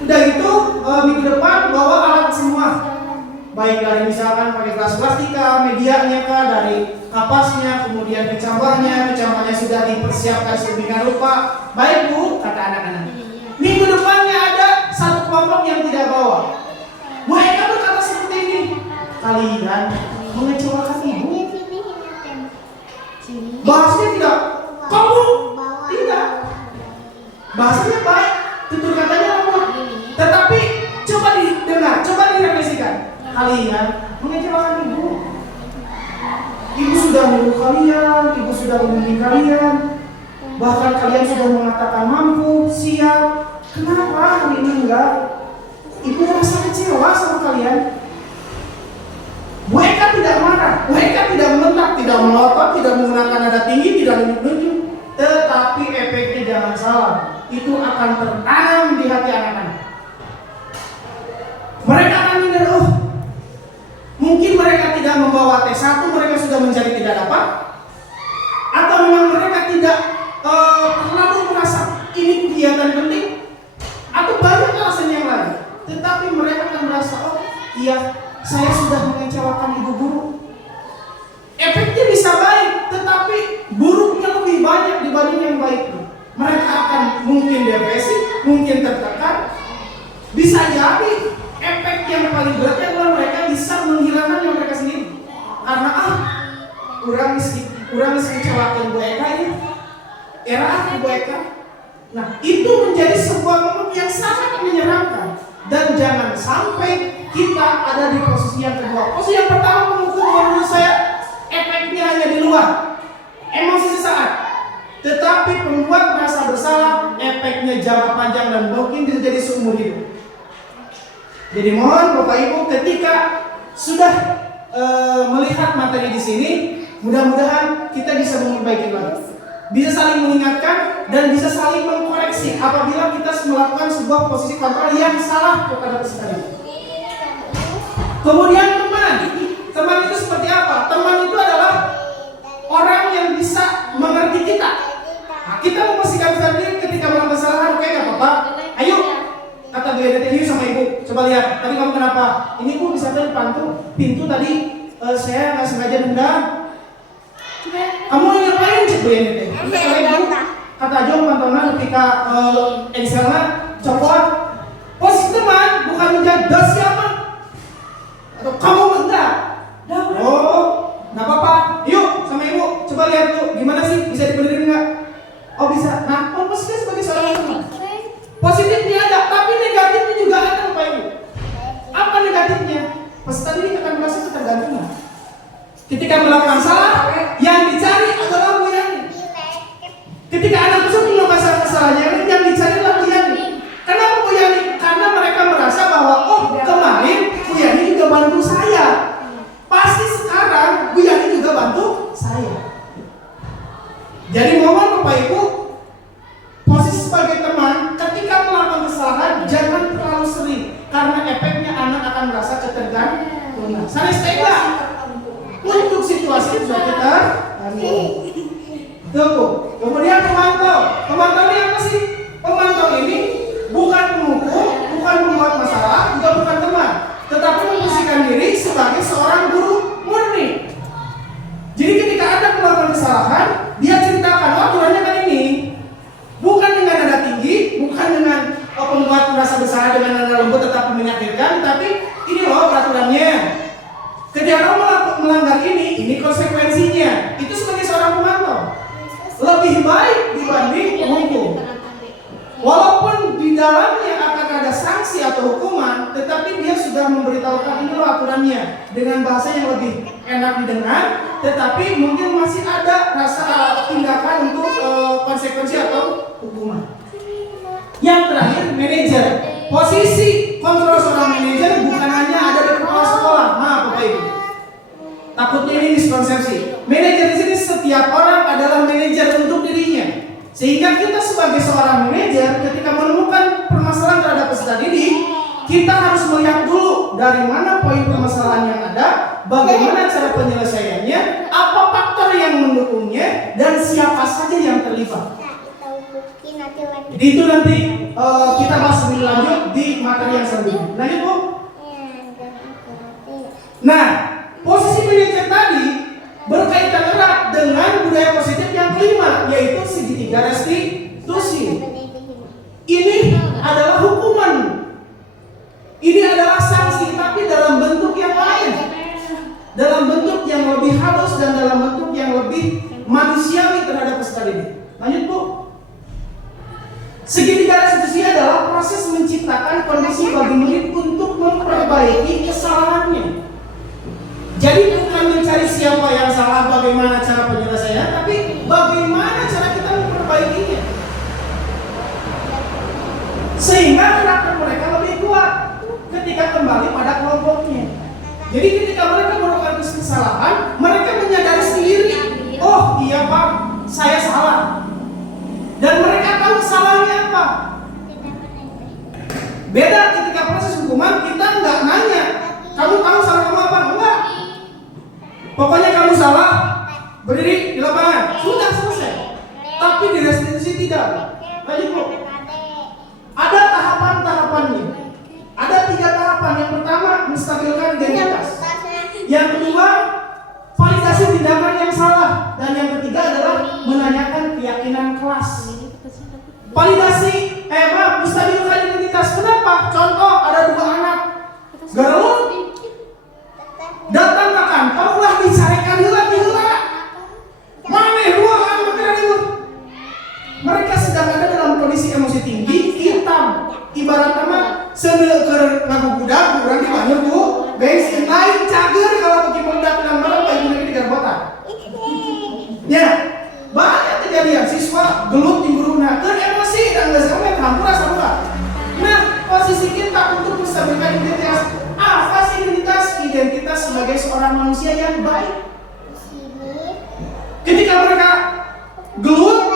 Udah gitu minggu depan bawa alat semua. Baik dari misalkan pakai gelas plastika, medianya kah, dari kapasnya, kemudian kecambahnya sudah dipersiapkan sedemikian rupa. Baik Bu, kata anak-anak. Minggu depannya ada satu kelompok yang tidak bawa. Bu Eka berkata seperti ini, kalian mengecewakan ibu. Bahasanya tidak, kamu tidak. Bahasanya baik, tutur katanya lembut. Tetapi coba didengar, coba direfleksikan. Kalian mengecewakan ibu. Ibu sudah menyuruh kalian, ibu sudah membimbing kalian. Bahkan kalian sudah mengatakan mampu, siap. Kenapa hari ini enggak? Ibu merasa kecewa sama kalian. Bu Eka tidak marah, Bu Eka tidak membentak, tidak melotot, tidak menggunakan nada tinggi, tidak menunjuk. Tetapi efeknya jangan salah, itu akan tertanam di hati anak-anak. Mereka akan minder, mungkin mereka tidak membawa T1, mereka sudah mencari tidak dapat. Atau memang mereka tidak terlalu merasa ini kegiatan penting. Atau banyak alasan yang lain. Tetapi mereka akan merasa, iya, saya sudah mengecewakan ibu guru. Efeknya bisa baik, tetapi buruknya lebih banyak dibanding yang baik. Mereka akan mungkin depresi, mungkin tertekan. Bisa jadi efek yang paling beratnya adalah mereka bisa menghilangkan yang mereka sendiri. Karena kurang mengecewakan Bu Eka ini. Era Bu Eka. Nah, itu menjadi sebuah momen yang sangat menyeramkan. Dan jangan sampai kita ada di posisi yang kedua. Posisi yang pertama mengukur menurut saya efeknya hanya di luar, emosi sesaat. Tetapi pembuat merasa bersalah, efeknya jangka panjang dan mungkin bisa jadi seumur hidup. Jadi mohon Bapak Ibu ketika sudah melihat materi di sini, mudah-mudahan kita bisa memperbaiki lagi, bisa saling mengingatkan dan bisa saling mengkoreksi apabila kita melakukan sebuah posisi kontrol yang salah kepada peserta didik. Kemudian teman itu seperti apa? Teman itu adalah orang yang bisa mengerti kita. Nah, kita memposisikan peserta didik ketika melakukan kesalahan, oke nggak apa-apa. Ayo, kata Bu Yadet, yuk sama ibu. Coba lihat, tadi kamu kenapa? Ini Bu bisa tadi pintu tadi saya nggak sengaja nendang. Kamu ngapain cek Bu Yadet? Kata Jo pantauan ketika Excelnya copot. Posisi teman bukan menjaga siapa? Atau kamu enggak? Oh, nggak apa-apa. Yuk sama ibu, coba lihat tuh gimana sih, bisa dibenerin nggak? Oh bisa. Nah, posisinya sebagai seorang teman. Positifnya ada, tapi negatifnya juga ada Bapak Ibu. Apa negatifnya? Peserta didik akan merasa ketergantungan. Ketika melakukan salah, yang dicari adalah Bu Yani. Ketika anak tersebut melakukan kesalahannya, yang dicari adalah Bu Yani. Kenapa Bu Yani? Karena mereka merasa bahwa kemarin Bu Yani juga bantu saya. Pasti sekarang Bu Yani juga bantu saya. Jadi mohon Bapak Ibu, posisi sebagai teman ketika melakukan kesalahan jangan terlalu sering, karena efeknya anak akan merasa ketergantungan. Saya tega untuk situasi sudah kita tunggu. Kemudian pemantau ini apa sih? Pemantau ini bukan penghukum, bukan membuat masalah, juga bukan teman, tetapi memposisikan diri sebagai seorang guru murni. Jadi ketika ada melakukan kesalahan, dia ceritakan, aturannya kan ini. Bukan dengan nada tinggi, bukan dengan pembuat merasa bersalah dengan nada lembut tetapi menyakitkan, tapi ini loh peraturannya. Ketika kamu melanggar ini konsekuensinya. Itu sebagai seorang pemantau lebih baik dibanding menghukum. Walaupun di dalamnya akan ada sanksi atau hukuman, tetapi dia sudah memberitahukan ini loh aturannya dengan bahasa yang lebih enak didengar, tetapi mungkin masih ada rasa tindakan untuk konsekuensi atau hukuman. Yang terakhir, manajer. Posisi kontrol seorang manajer bukan hanya ada di kepala sekolah. Maaf Bapak Ibu. Takutnya ini miskonsepsi. Manajer di sini setiap orang adalah manajer untuk dirinya. Sehingga kita sebagai seorang manajer ketika menemukan permasalahan terhadap peserta didik, kita harus melihat dulu dari mana poin permasalahan yang ada, bagaimana cara penyelesaiannya, apa faktor yang mendukungnya, dan siapa saja yang terlibat. Itu nanti kita bahas lebih lanjut di materi yang selanjutnya. Lanjut Bu. Nah, posisi manajer tadi berkaitan erat dengan budaya positif yang kelima, yaitu segitiga restitusi. Ini adalah hukuman. Ini adalah sanksi, tapi dalam bentuk yang lain, dalam bentuk yang lebih halus dan dalam bentuk yang lebih manusiawi terhadap peserta didik. Lanjut Bu. Segitiga restitusi adalah proses menciptakan kondisi bagi murid untuk memperbaiki kesalahannya. Jadi bukan mencari siapa yang salah, bagaimana cara penyelesaiannya, tapi bagaimana cara kita memperbaikinya. Sehingga karakter mereka lebih kuat ketika kembali pada kelompoknya. Jadi ketika mereka melakukan kesalahan, mereka menyadari sendiri, oh iya Pak, saya salah. Dan mereka tahu salahnya apa. Beda ketika proses hukuman, kita nggak nanya, kamu tahu salah kamu apa? Enggak. Pokoknya kamu salah, berdiri di lapangan, sudah selesai. Tapi di restitusi tidak. Lanjut Bu. Ada tahapan-tahapannya. Ada 3 tahapan. Yang pertama, menstabilkan identitas. Yang kedua, validasi tindakan yang salah. Dan yang ketiga adalah menanyakan keyakinan kelas. Validasi, menstabilkan identitas. Kenapa? Contoh, ada 2 anak garut datang ke kantor lah dicarikan heula. Mana ruangan mereka itu? Mereka sedang ada dalam kondisi emosi tinggi, hitam. Ibarat nama seneu keur ngagugudag urang di banyu Bu. Bensin lain cager kalau bagi meledak dengan barang bayi mereka di garbotan. Ya, banyak kejadian siswa gelut di guruna keur emosi dan geus ngomong hampura sarupa. Nah, posisi kita untuk menstabilkan identitas. Apa sih identitas? Identitas sebagai seorang manusia yang baik. Ketika mereka gelut,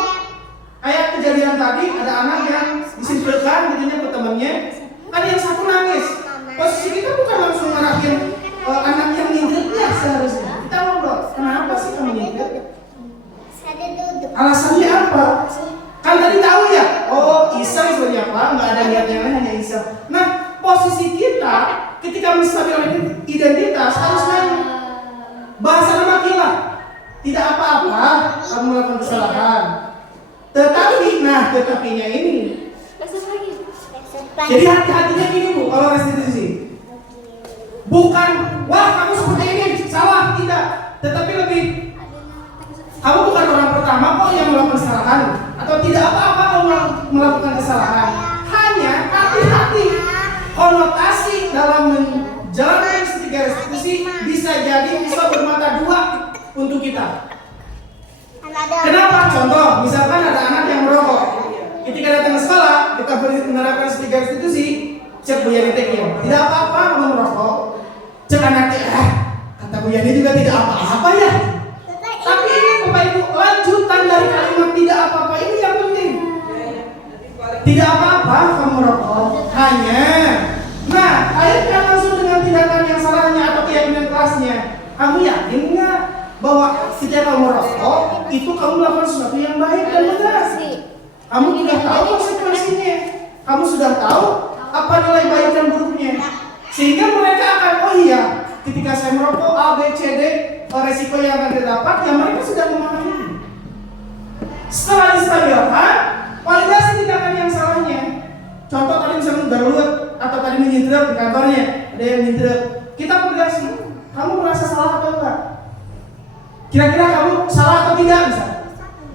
kayak kejadian tadi, ada anak yang disimpulkan gitunya ke temannya, ada yang satu nangis. Posisi kita bukan langsung ngarahin anak yang nyintiknya seharusnya. Kita ngobrol, kenapa sih kamu nyintik? Alasannya apa? Kan tadi tahu ya, oh iseng sebenarnya Pak, nggak ada niat yang lain, hanya iseng. Nah, posisi kita ketika menstabilkan identitas harus nanya. Bahasa nama kita, tidak apa-apa kamu melakukan kesalahan. Tetapinya ini. Jadi hati-hatinya gini Bu, kalau restitusi. Bukan, wah kamu seperti ini, salah, tidak. Tetapi lebih, kamu bukan orang pertama kok yang melakukan kesalahan. Atau tidak apa-apa kamu melakukan kesalahan. Hanya hati-hati. Konotasi dalam menjalankan segitiga restitusi bisa jadi bisa bermata dua untuk kita. Kenapa? Contoh, misalkan ada anak yang merokok. Ketika datang ke sekolah, kita menerapkan segitiga restitusi, cek Bu Yani teknya. Tidak apa-apa kamu merokok. Cek anaknya, kata Bu Yani juga tidak apa-apa ya. Tapi ini Bapak Ibu, lanjutan dari kalimat tidak apa-apa ini yang penting. Tidak apa-apa kamu merokok, hanya kaitkan langsung dengan tindakan yang salahnya atau keyakinan kelasnya. Kamu yakin nggak bahwa ketika kamu merokok itu kamu melakukan sesuatu yang baik dan benar? Kamu sudah tahu konsekuensinya. Kamu sudah tahu apa nilai baik dan buruknya. Sehingga mereka akan, oh iya, ketika saya merokok A, B, C, D, resiko yang akan didapat, ya mereka sudah memahami. Setelah distabilkan, validasi tindakan yang salahnya. Contoh tadi misalnya garut atau tadi menyintrek di kantornya, ada yang menyintrek. Kita validasi, kamu merasa salah atau enggak? Kira-kira kamu salah atau tidak? Misalnya,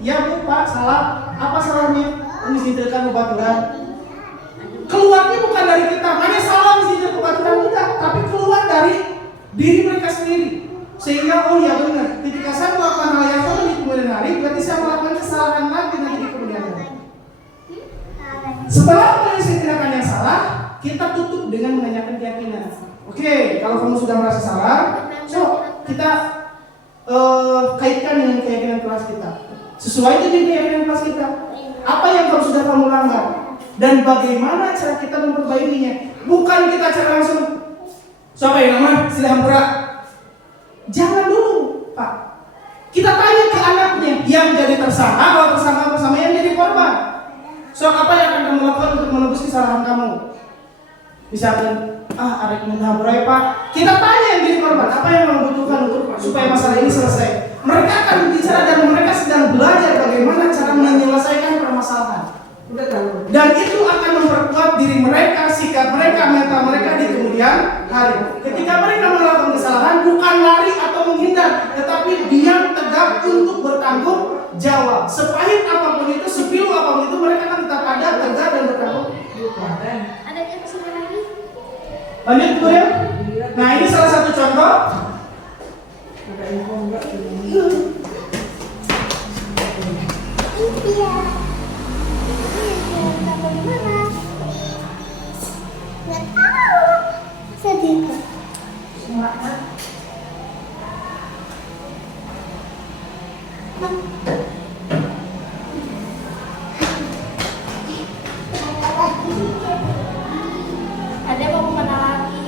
iya Bu, Pak, salah. Apa salahnya? Menyintrekkan bebaturan. keluarnya bukan dari kita, hanya salah di situ aturan tidak, tapi keluar dari diri mereka sendiri. Sehingga oh ya benar, ketika saya melakukan hal yang salah di kemudian hari, berarti saya melakukan kesalahan lagi nanti di kemudian hari. Setelah menyelesaikan tindakan yang salah, kita tutup dengan menanyakan keyakinan. Oke, kalau kamu sudah merasa salah, so kita kaitkan dengan keyakinan kelas kita. Sesuai dengan keyakinan kelas kita. Apa yang sudah kamu langgar dan bagaimana cara kita memperbaikinya? Bukan kita cara langsung. Siapa yang nama? Silahkan. Jangan dulu, Pak. Kita tanya ke anaknya yang jadi tersangka, kalau tersangka bersama yang jadi korban. So apa yang akan kamu lakukan untuk menebus kesalahan kamu? Misalkan, Arek minta berai Pak. Kita tanya yang jadi korban, apa yang membutuhkan untuk supaya masalah ini selesai. Mereka akan bicara dan mereka sedang belajar bagaimana cara menyelesaikan permasalahan. Dan itu akan memperkuat diri mereka, sikap mereka, mental mereka di kemudian hari. Ketika mereka melakukan kesalahan, bukan lari atau menghindar, tetapi diam tegak untuk bertanggung jawab. Sepahit apapun itu, sepilu apapun itu, mereka akan tetap ada, tegak dan bertanggung jawab. Ada yang kesini lagi? Lanjut Bu ya. Nah ini salah satu contoh. Iya. Kamu gimana? Nggak tahu. Sedih kok. Ada mau kemana lagi?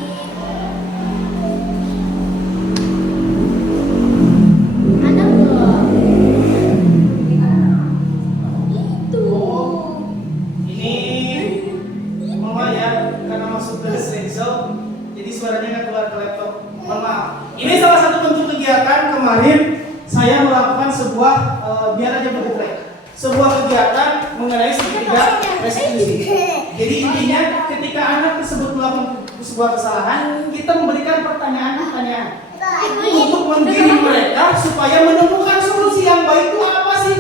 Ada belum? Itu. Ini mama ya, karena masuk ke Sensel, jadi suaranya nggak keluar ke laptop. Mohon maaf. Ini salah satu bentuk kegiatan kemarin saya melakukan sebuah biar aja bergerak. Sebuah kegiatan mengenai segitiga restitusi. Jadi intinya ketika anak tersebut melakukan sebuah kesalahan, kita memberikan pertanyaan-pertanyaan untuk menggiring mereka supaya menemukan solusi yang baik itu apa sih.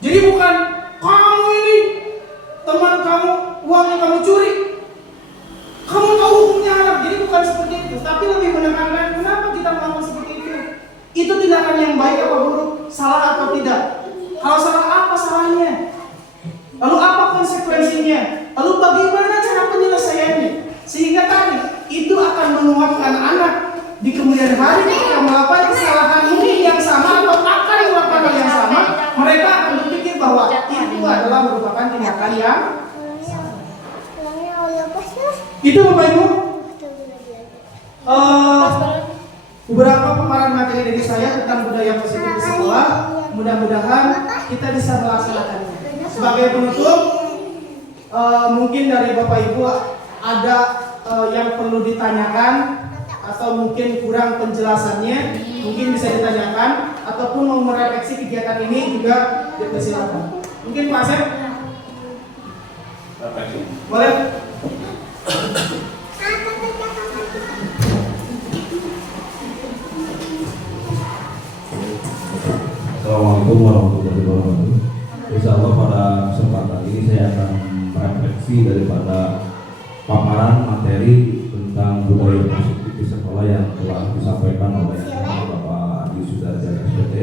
Jadi bukan kamu ini teman kamu uang yang kamu curi, kamu tahu hukumnya anak. Jadi bukan seperti itu, tapi lebih menekankan kenapa kita melakukan seperti itu. Itu tindakan yang baik apa buruk, salah atau tidak. Kalau salah apa salahnya? Lalu apa konsekuensinya? Lalu bagaimana cara penyelesaiannya? Sehingga tadi itu akan menguatkan anak di kemudian hari ketika melakukan kesalahan ini yang sama atau akan melakukan hal yang sama, mereka akan berpikir bahwa itu adalah merupakan tindakan yang itu Bapak Ibu. Beberapa paparan materi dari saya tentang budaya positif di sekolah. Mudah-mudahan kita bisa melaksanakannya. Sebagai penutup, mungkin dari Bapak Ibu ada yang perlu ditanyakan atau mungkin kurang penjelasannya, mungkin bisa ditanyakan ataupun mau merefleksi kegiatan ini juga dipersilakan. Mungkin Pak Asep, boleh? Assalamualaikum warahmatullahi wabarakatuh. Insyaallah pada kesempatan ini saya akan merefleksi daripada paparan materi tentang budaya positif di sekolah yang telah disampaikan oleh Bapak Adi Sudarja SPT,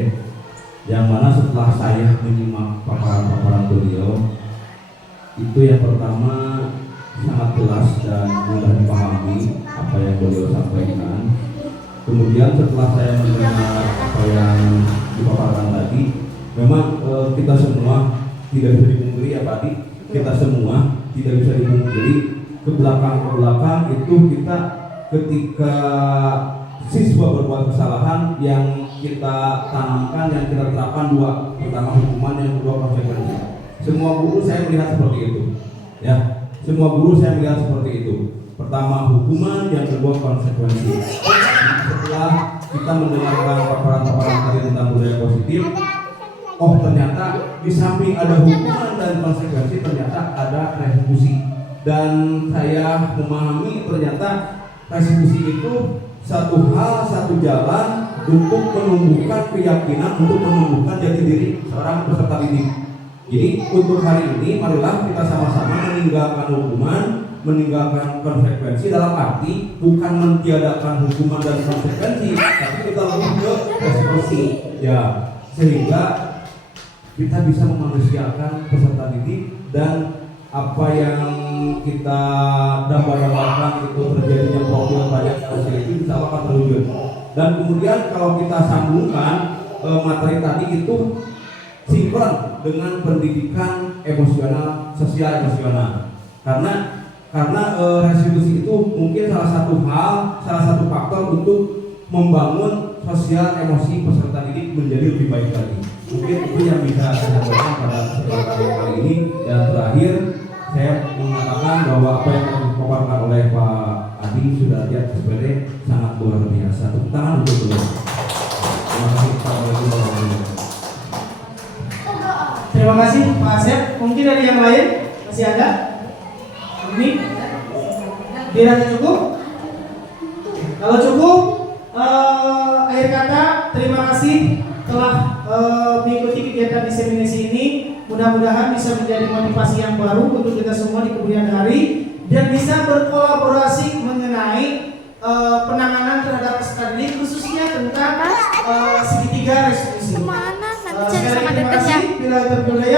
yang mana setelah saya menyimak paparan-paparan beliau, itu yang pertama sangat jelas dan mudah dipahami apa yang beliau sampaikan. Kemudian setelah saya mendengar apa yang dipaparkan tadi, memang kita semua tidak bisa dipungkiri ya Pak Adi, kita semua tidak bisa dipungkiri ke belakang itu kita ketika siswa berbuat kesalahan yang kita tanamkan, yang kita terapkan dua, pertama hukuman, yang kedua konsekuensi. Semua guru saya melihat seperti itu, ya. Semua guru saya melihat seperti itu. Pertama hukuman, yang kedua konsekuensi. Setelah kita mendengarkan paparan-paparan tadi tentang budaya positif, oh ternyata di samping ada hukuman dan konsekuensi, ternyata ada restitusi. Dan saya memahami ternyata restitusi itu satu hal, satu jalan untuk menumbuhkan keyakinan, untuk menumbuhkan jati diri seorang peserta didik. Jadi untuk hari ini marilah kita sama-sama meninggalkan hukuman, meninggalkan konsekuensi, dalam arti bukan mentiadakan hukuman dan konsekuensi, tapi kita lebih ke resolusi ya, sehingga kita bisa memanusiakan peserta didik dan apa yang kita dambakan itu terjadinya profil banyak hasil itu bisa akan terwujud. Dan kemudian kalau kita sambungkan materi tadi itu sinkron dengan pendidikan emosional, sosial emosional. Karena restitusi itu mungkin salah satu faktor untuk membangun sosial emosi peserta didik menjadi lebih baik lagi. Mungkin itu yang bisa saya sampaikan pada kesempatan kali ini. Dan terakhir saya mengatakan bahwa apa yang dipaparkan oleh Pak Adi sudah lihat SPD sangat luar biasa. Tepuk tangan untuk beliau. Terima kasih. Assalamualaikum warahmatullahi wabarakatuh. Terima kasih Pak Asep. Mungkin ada yang lain? Masih ada? Ini? Dirasa cukup? Kalau cukup, akhir kata terima kasih telah mengikuti kegiatan diseminasi ini. Mudah-mudahan bisa menjadi motivasi yang baru untuk kita semua di kemudian hari dan bisa berkolaborasi mengenai penanganan terhadap peserta didik, khususnya tentang segitiga restitusi. Kemana? Nanti cari Sekali sama terima dekatnya. kasih. Bila terpilih